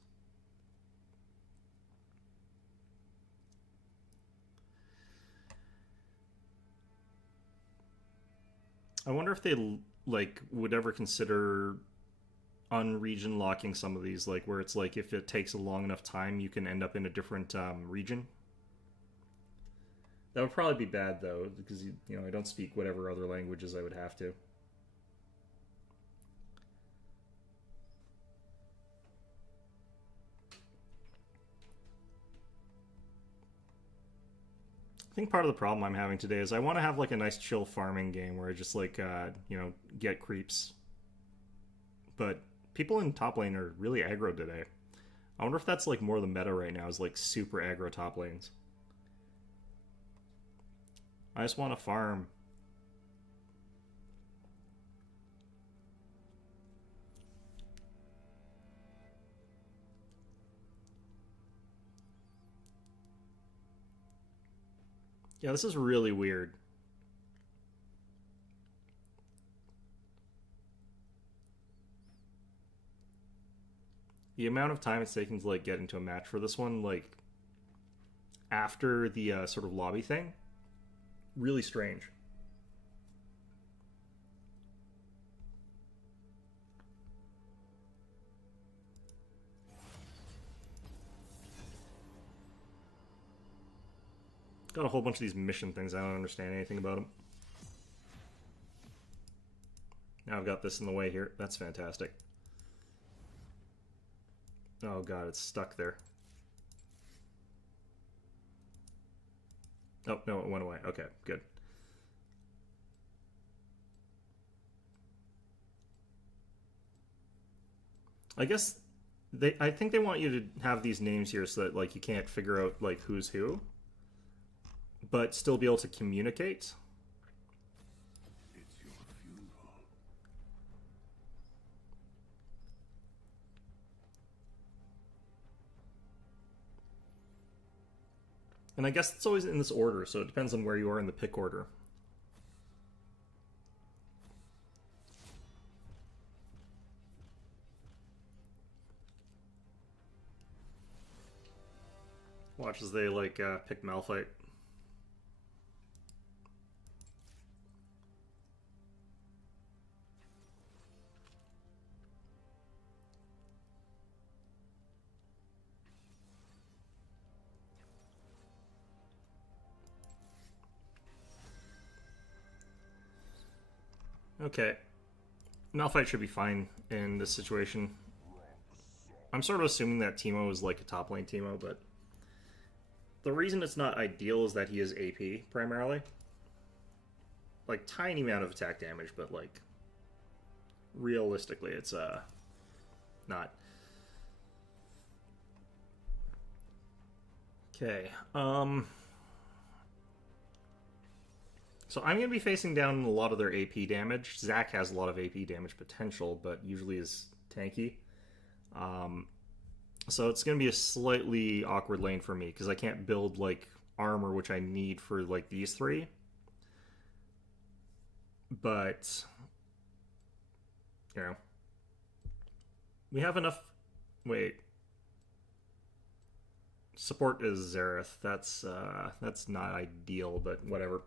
I wonder if they like would ever consider unregion locking some of these, like where it's like if it takes a long enough time, you can end up in a different region. That would probably be bad though, because you know I don't speak whatever other languages I would have to. I think part of the problem I'm having today is I want to have like a nice chill farming game where I just like you know, get creeps. But people in top lane are really aggro today. I wonder if that's like more the meta right now, is like super aggro top lanes. I just want to farm. Yeah, this is really weird. The amount of time it's taking to like get into a match for this one, like after the sort of lobby thing, really strange. Got a whole bunch of these mission things. I don't understand anything about them. Now I've got this in the way here. That's fantastic. Oh god, it's stuck there. Oh, no, it went away. Okay, good. I guess I think they want you to have these names here so that like you can't figure out like who's who, but still be able to communicate. It's your funeral. And I guess it's always in this order, so it depends on where you are in the pick order. Watch as they like pick Malphite. Okay. Malphite should be fine in this situation. I'm sort of assuming that Teemo is like a top lane Teemo, but the reason it's not ideal is that he is AP primarily. Like tiny amount of attack damage, but like realistically it's not. Okay. So I'm going to be facing down a lot of their AP damage. Zac has a lot of AP damage potential, but usually is tanky. So it's going to be a slightly awkward lane for me, because I can't build, like, armor, which I need for, like, these three. But, you know. We have enough... Wait. Support is Xerath. That's not ideal, but whatever.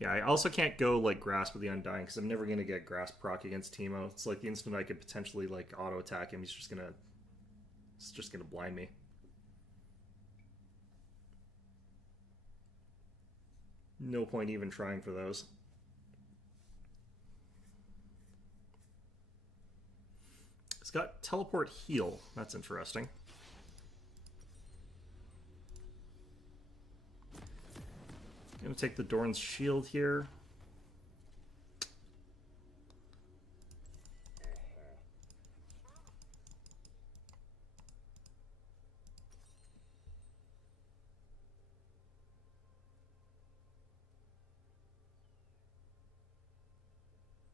Yeah, I also can't go like Grasp of the Undying because I'm never gonna get Grasp proc against Teemo. It's like the instant I could potentially like auto attack him, it's just gonna blind me. No point even trying for those. It's got teleport heal. That's interesting. Gonna take the Doran's shield here.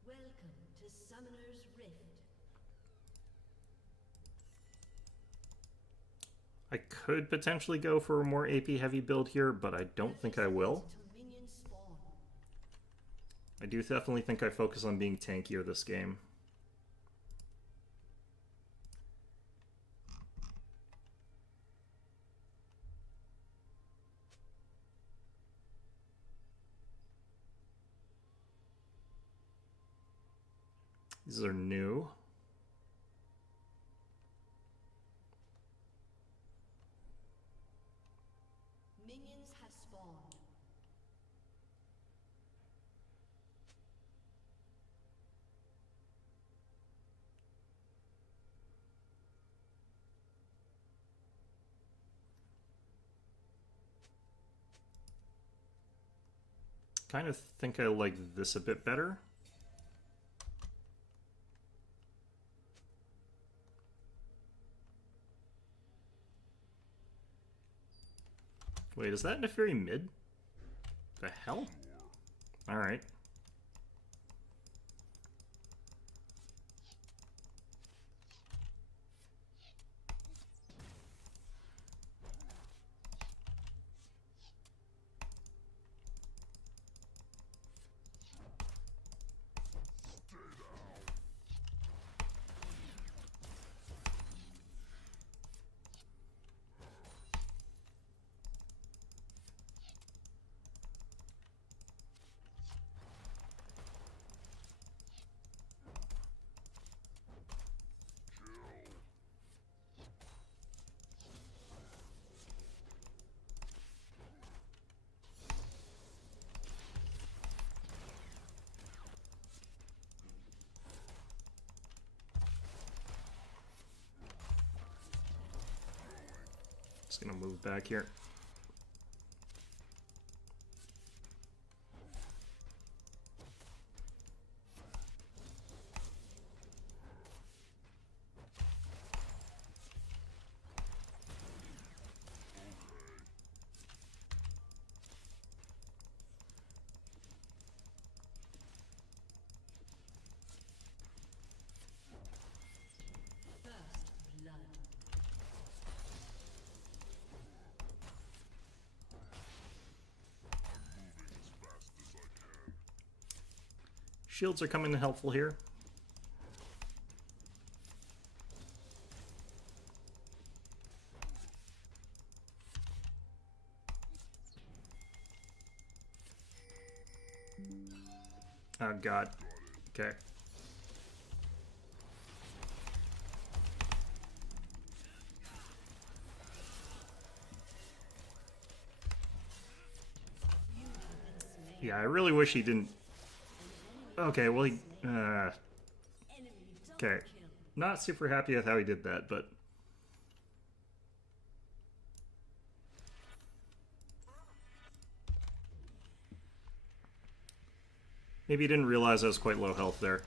Welcome to Summoner's Rift. I could potentially go for a more AP heavy build here, but I don't think I will. Till minions spawn. I do definitely think I focus on being tankier this game. These are new. Minions have spawned. Kind of think I like this a bit better. Wait, is that Neferi mid? The hell? Alright. Just gonna move back here. First blood. Shields are coming in helpful here. Oh god. Okay. Yeah, I really wish he didn't. Okay, well he. Enemy double Okay. kill. Not super happy with how he did that, but. Maybe he didn't realize I was quite low health there.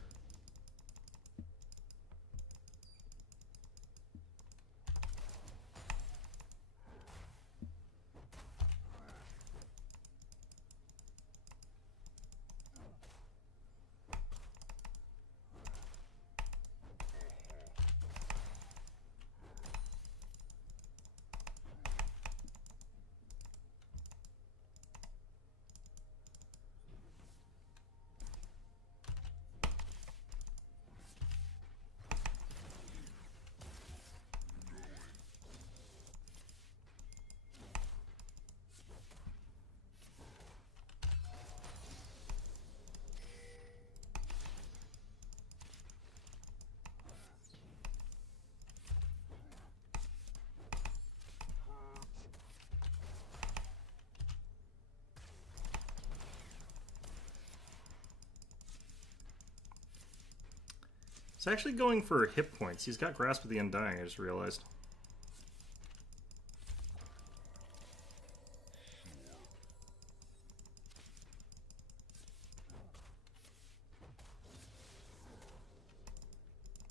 He's actually going for hit points. He's got Grasp of the Undying, I just realized.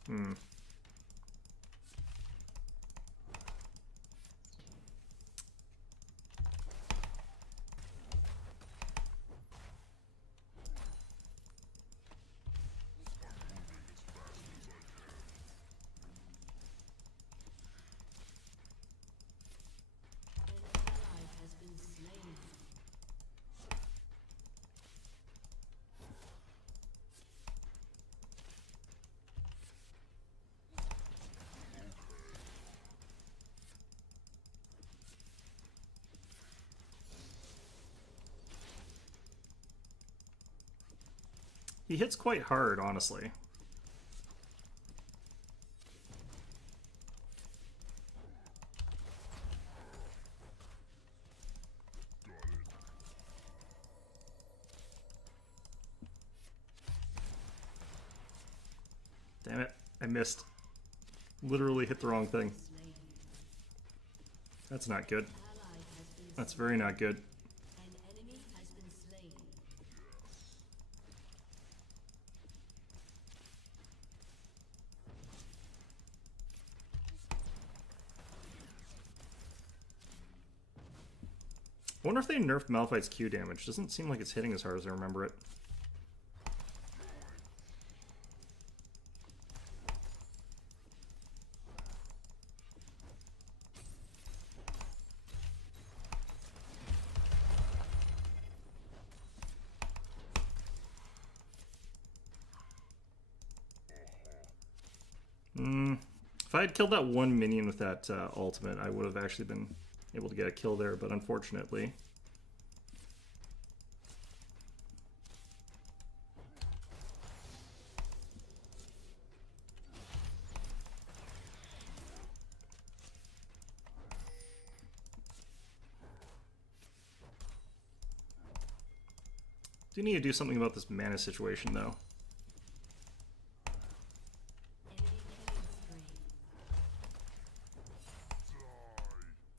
Hmm. An ally has been slain. He hits quite hard, honestly. Damn it, I missed. Literally hit the wrong thing. Slain. That's not good. Ally has been That's very not good. An enemy has been slain. I wonder if they nerfed Malphite's Q damage. Doesn't seem like it's hitting as hard as I remember it. If I had killed that one minion with that ultimate, I would have actually been able to get a kill there, but unfortunately... Do need to do something about this mana situation, though. Enemy killing spree.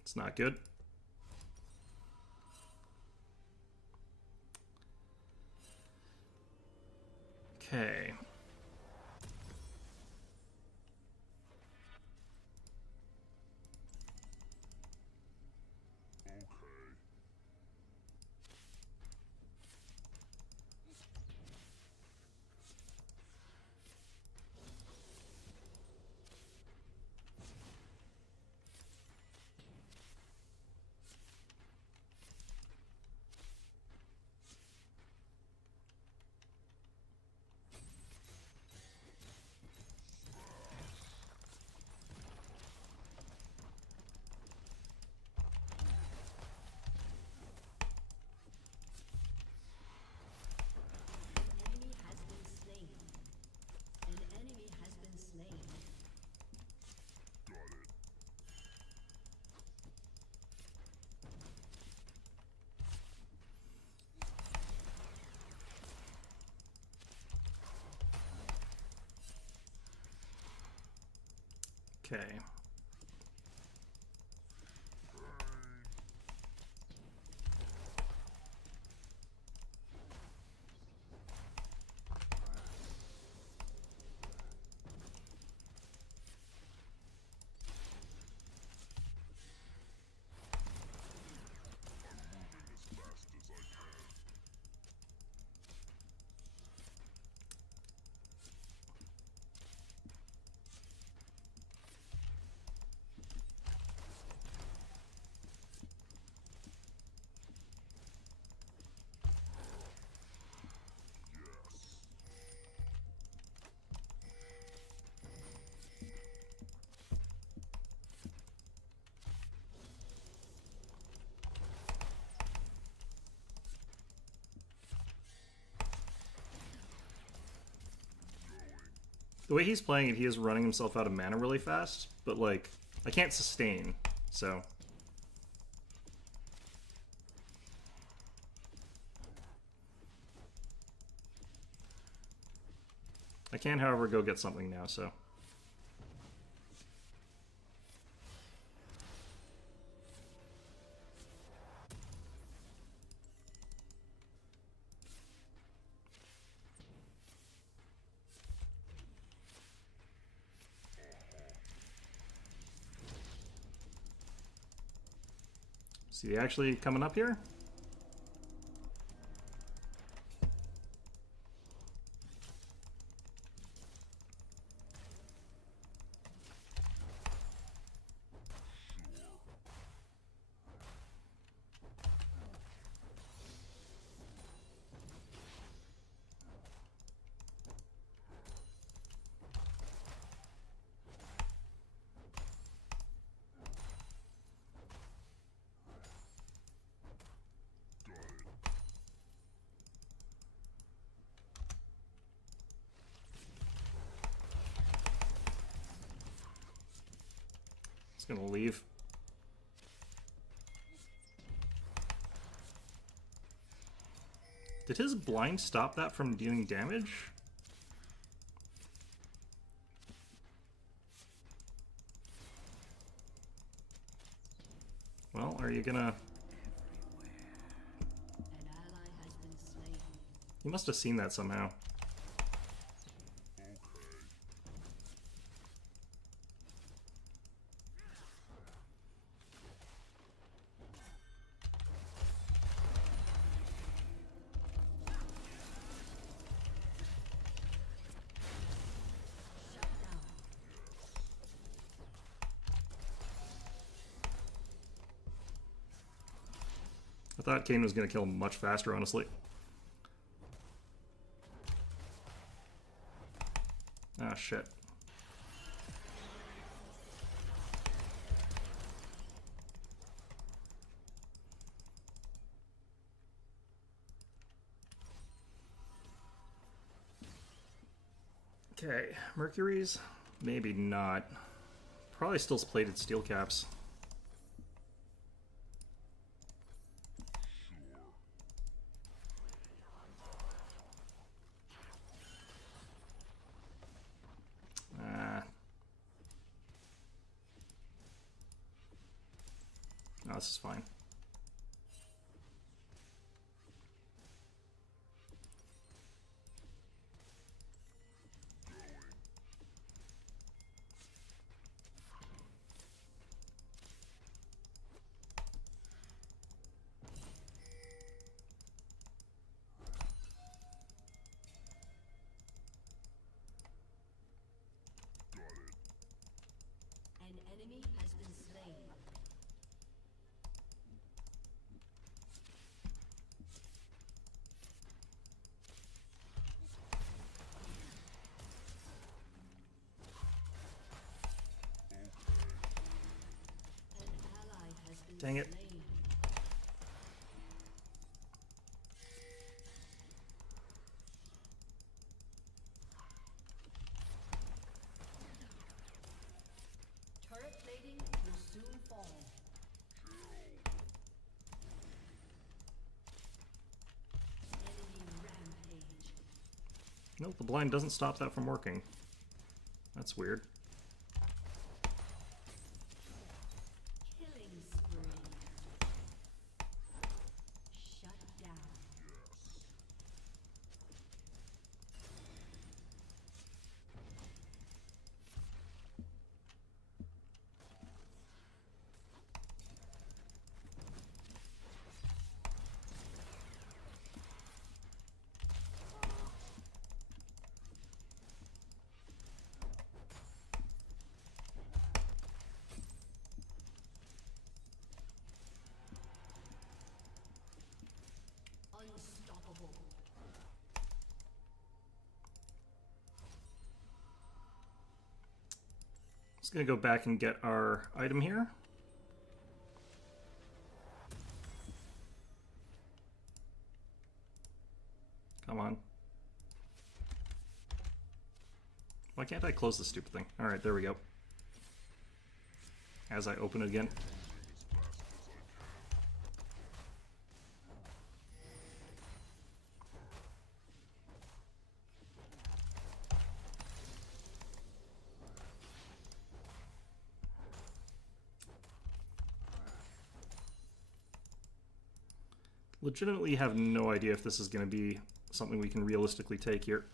It's not good. Okay. Enemy has been slain. An enemy has been slain. Okay. The way he's playing it, he is running himself out of mana really fast, but, like, I can't sustain, so... I can, however, go get something now, so... Is he actually coming up here? It's gonna leave. Did his blind stop that from dealing damage? Well, are you gonna... An ally has been slain. He must have seen that somehow. I thought Kayn was going to kill him much faster, honestly. Ah, shit. Okay, Mercury's? Maybe not. Probably still plated steel caps. No, this is fine. An enemy has been slain. An ally has been Dang it. slain. Turret plating will soon fall. Enemy rampage. Nope, the blind doesn't stop that from working. That's weird. Killing spree. Shut down. Unstoppable. Just gonna go back and get our item here. Come on. Why can't I close this stupid thing? Alright, there we go. As I open it again. legitimately have no idea if this is going to be something we can realistically take here.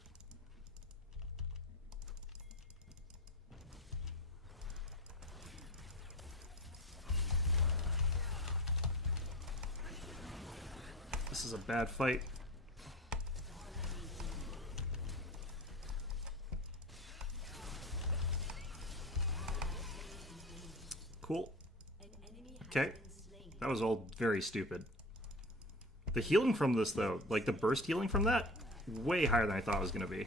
This is a bad fight. Cool. Okay. That was all very stupid. The healing from this, though, like the burst healing from that, way higher than I thought it was going to be.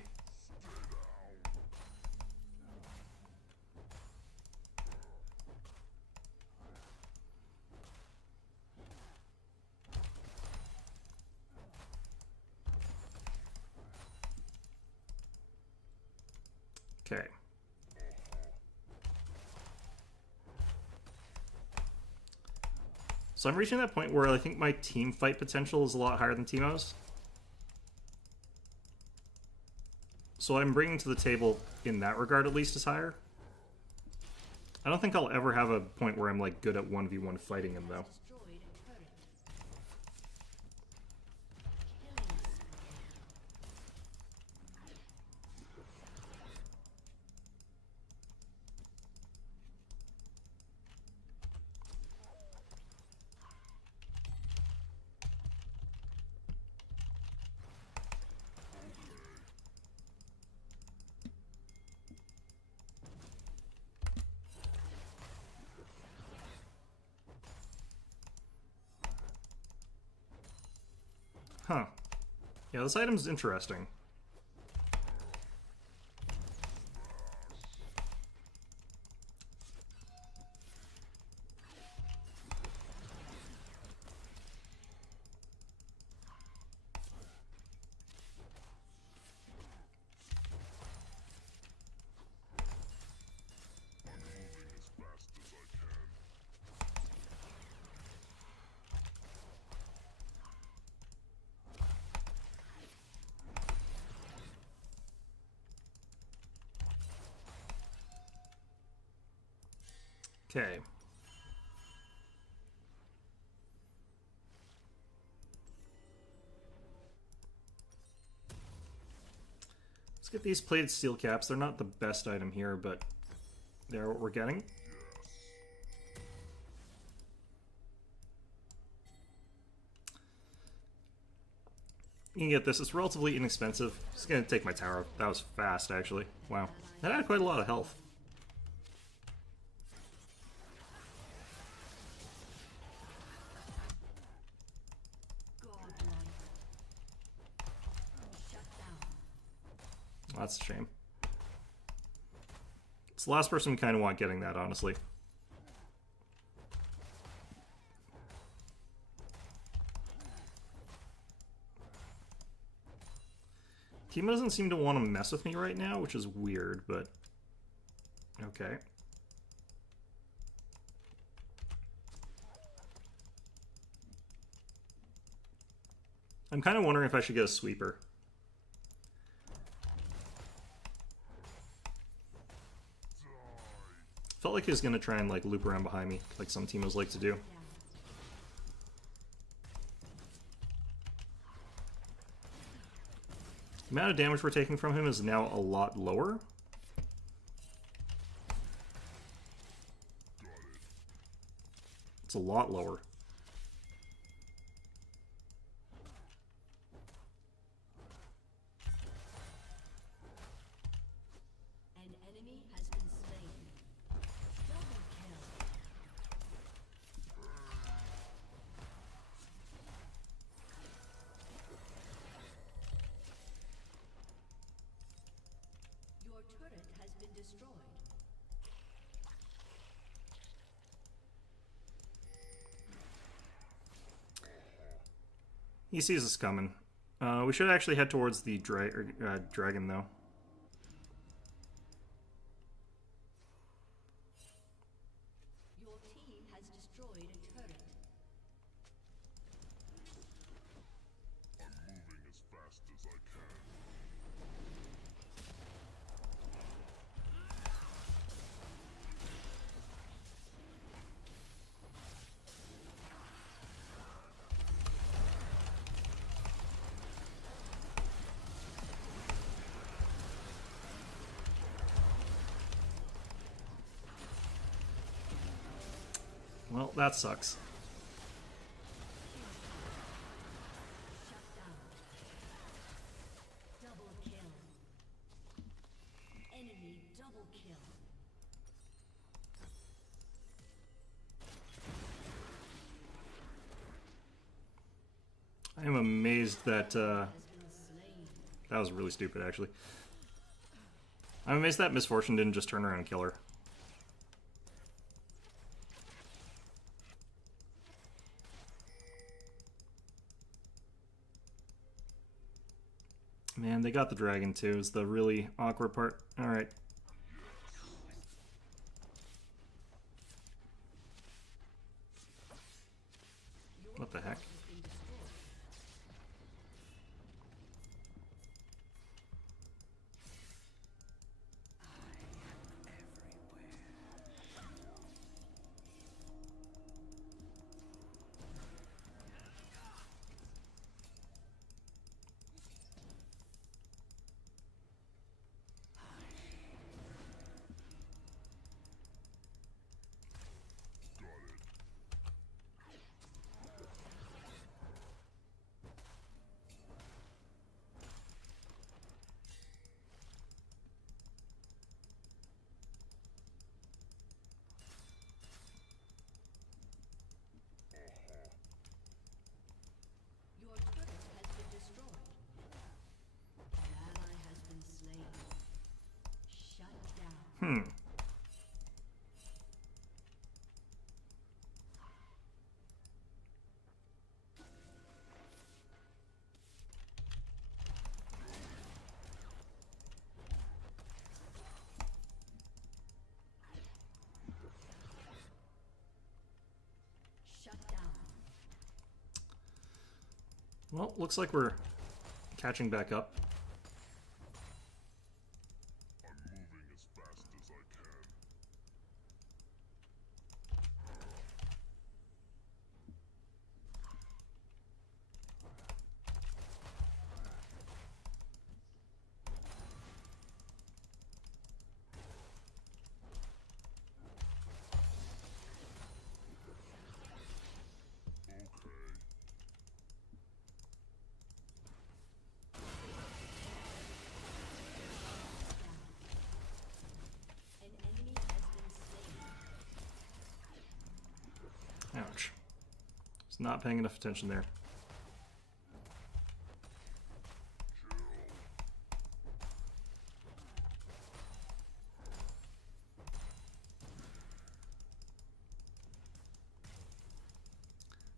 Okay. So I'm reaching that point where I think my team fight potential is a lot higher than Teemo's. So I'm bringing to the table, in that regard at least, is higher. I don't think I'll ever have a point where I'm like good at 1v1 fighting him, though. Destroyed a turret. Huh. Yeah, this item's interesting. Okay. Let's get these plated steel caps. They're not the best item here, but they're what we're getting. You can get this. It's relatively inexpensive. Just gonna take my tower. That was fast, actually. Wow. That had quite a lot of health. That's a shame. It's the last person we kind of want getting that, honestly. Teemo doesn't seem to want to mess with me right now, which is weird, but okay. I'm kind of wondering if I should get a sweeper. Felt like he was going to try and like loop around behind me, like some Teemos like to do. The amount of damage we're taking from him is now a lot lower. It's a lot lower. An enemy has been slain. Double kill. Your turret has been destroyed. He sees us coming. We should actually head towards the dragon, though. Your team has destroyed a turret. I'm moving as fast as I can. Well, that sucks. Shut down. Double kill. Enemy double kill. I am amazed that Has been slain. that was really stupid, actually. I'm amazed that Misfortune didn't just turn around and kill her. Man, they got the dragon too, is the really awkward part. Alright. What the heck? Your turret has been destroyed. An ally has been slain. Shut down. Shut down. Well, looks like we're catching back up. I'm moving as fast as I can. Okay. An enemy has been slain. Ouch. Just not paying enough attention there.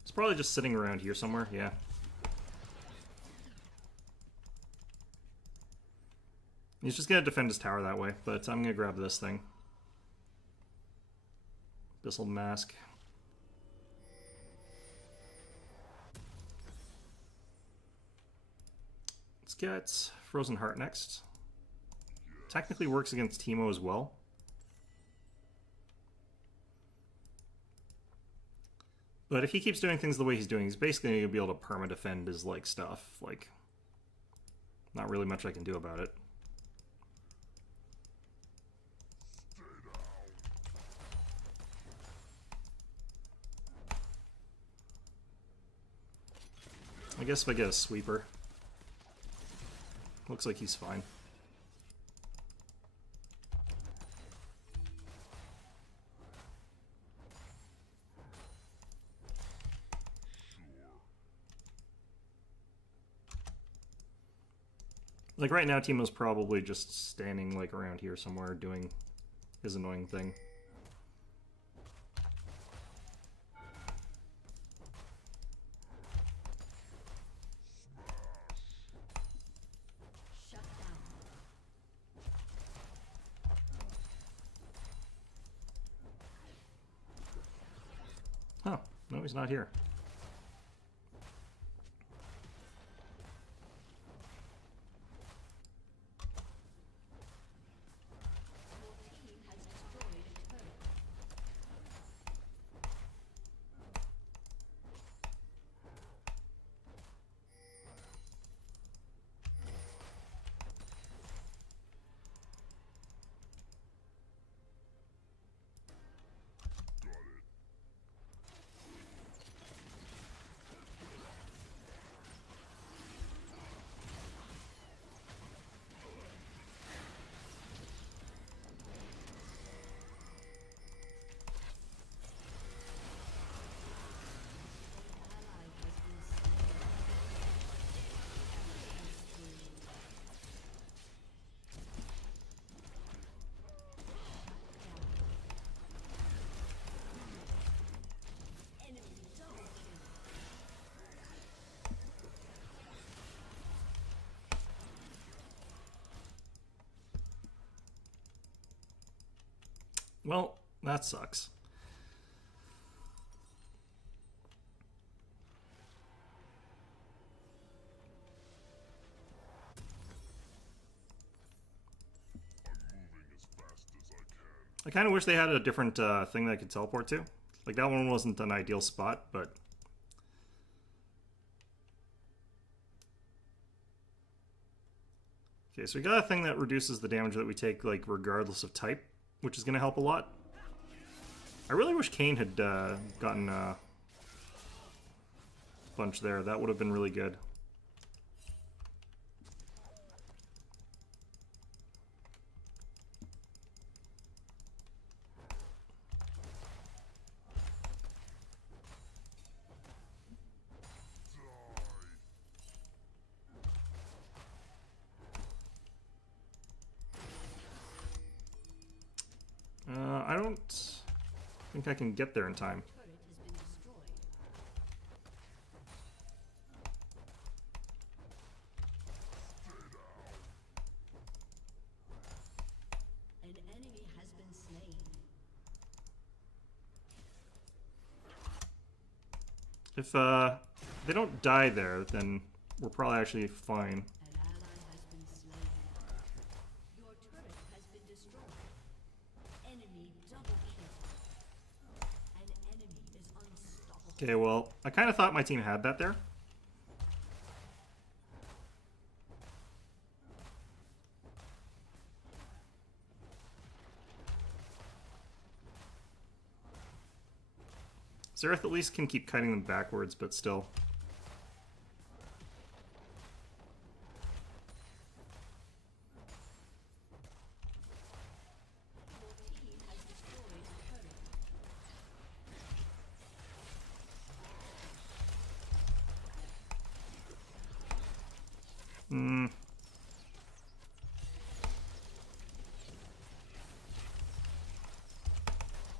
It's probably just sitting around here somewhere, yeah. He's just gonna defend his tower that way, but I'm gonna grab this thing. Abyssal Mask. Let's get Frozen Heart next. Technically works against Teemo as well. But if he keeps doing things the way he's doing, he's basically going to be able to perma-defend his, like, stuff. Like, not really much I can do about it. I guess if I get a sweeper. Looks like he's fine. Like right now, Teemo's probably just standing like around here somewhere doing his annoying thing. Shut down. Huh, no, he's not here. Your team has destroyed a turret. Well, that sucks. I kind of wish they had a different thing that I could teleport to. Like, that one wasn't an ideal spot, but... Okay, so we got a thing that reduces the damage that we take, like, regardless of type, which is going to help a lot. I really wish Kayn had gotten a bunch there. That would have been really good. I don't think I can get there in time. Turret has been destroyed. An enemy has been slain. If they don't die there, then we're probably actually fine. An ally has been slain. Your turret has been destroyed. Enemy double kill. An enemy is unstoppable. Okay, well, I kind of thought my team had that there. Xerath at least can keep cutting them backwards, but still. Your team has destroyed a turret. Hmm.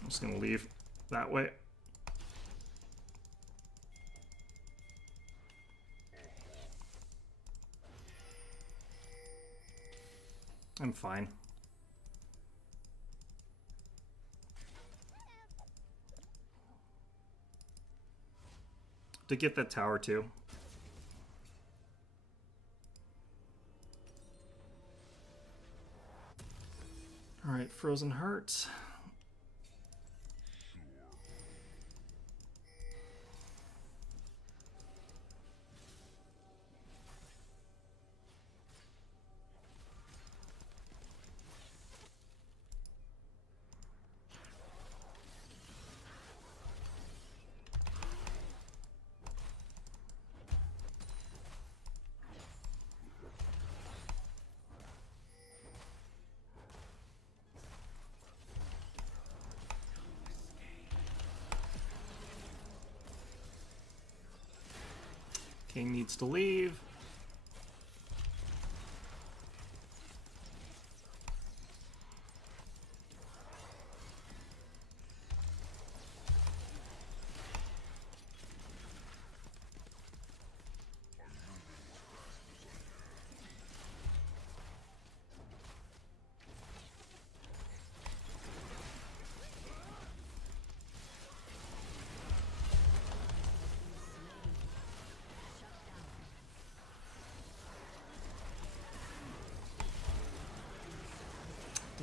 I'm just gonna leave that way. I'm fine. To get that tower too. Alright, Frozen Heart. King needs to leave.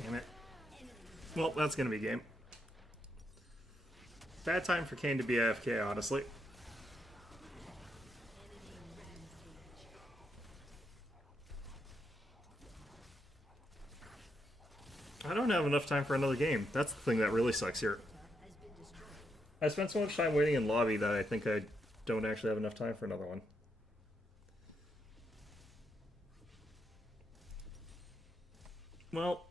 Damn it. Well, that's gonna be game. Bad time for Kayn to be AFK, honestly. I don't have enough time for another game. That's the thing that really sucks here. I spent so much time waiting in lobby that I think I don't actually have enough time for another one. Well,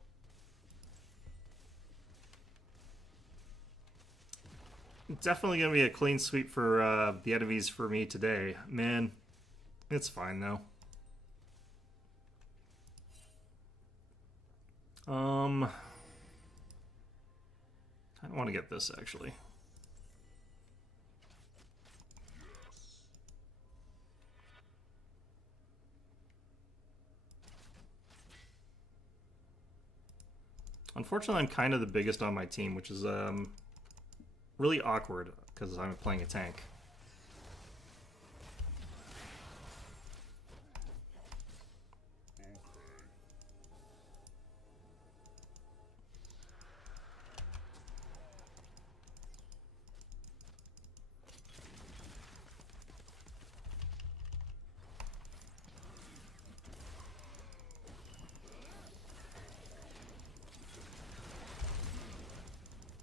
definitely going to be a clean sweep for the enemies for me today. Man, it's fine though. I don't want to get this actually. Unfortunately, I'm kind of the biggest on my team, which is really awkward because I'm playing a tank.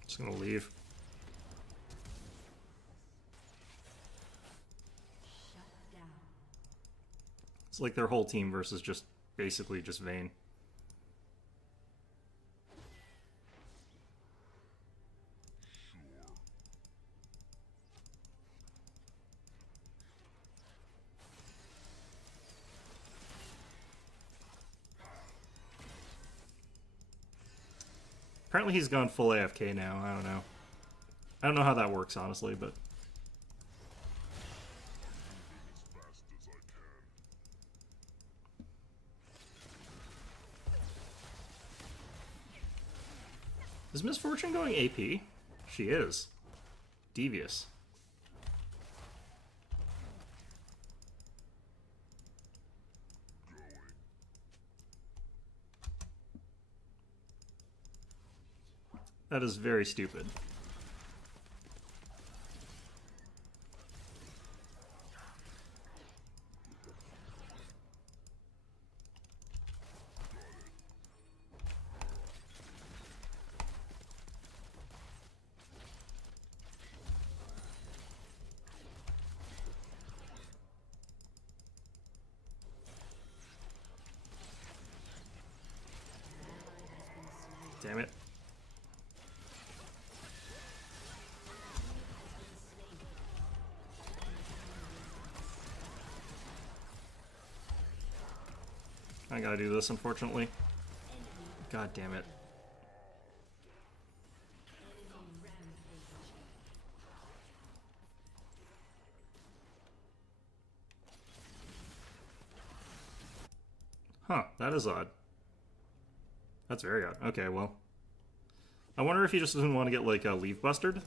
Just gonna leave. Shut down. It's like their whole team versus just basically just Vayne. Apparently he's gone full AFK now. I don't know. I don't know how that works, honestly, but... Is Miss Fortune going AP? She is. Devious. That is very stupid. Damn it. I gotta do this, unfortunately. God damn it. Huh, that is odd. That's very odd. Okay, well. I wonder if he just doesn't want to get, like, leave bustered?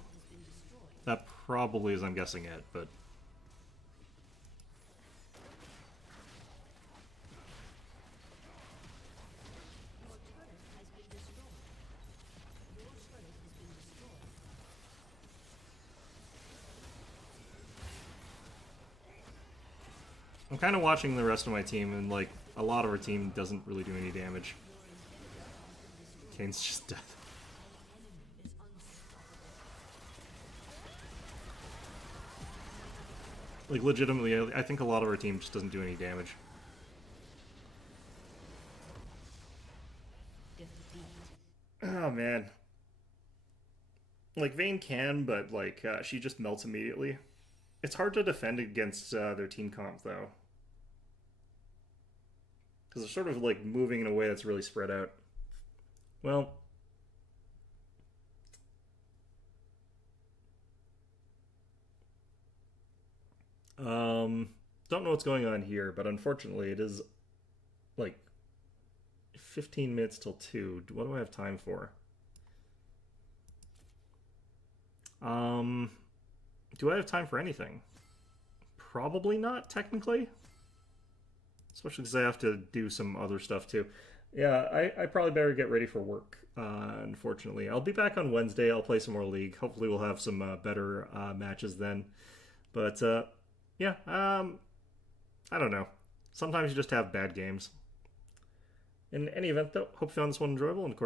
That probably is, I'm guessing, it, but... I'm kind of watching the rest of my team, and, like, a lot of our team doesn't really do any damage. Kane's just dead. Like, legitimately, I think a lot of our team just doesn't do any damage. Oh, man. Like, Vayne can, but, like, she just melts immediately. It's hard to defend against their team comp, though. Because they're sort of, like, moving in a way that's really spread out. Well... don't know what's going on here, but unfortunately it is, like, 15 minutes till 2. What do I have time for? Do I have time for anything? Probably not, technically. Especially because I have to do some other stuff, too. Yeah, I probably better get ready for work, unfortunately. I'll be back on Wednesday. I'll play some more League. Hopefully we'll have some better matches then. But, yeah, I don't know. Sometimes you just have bad games. In any event, though, hope you found this one enjoyable, and of course,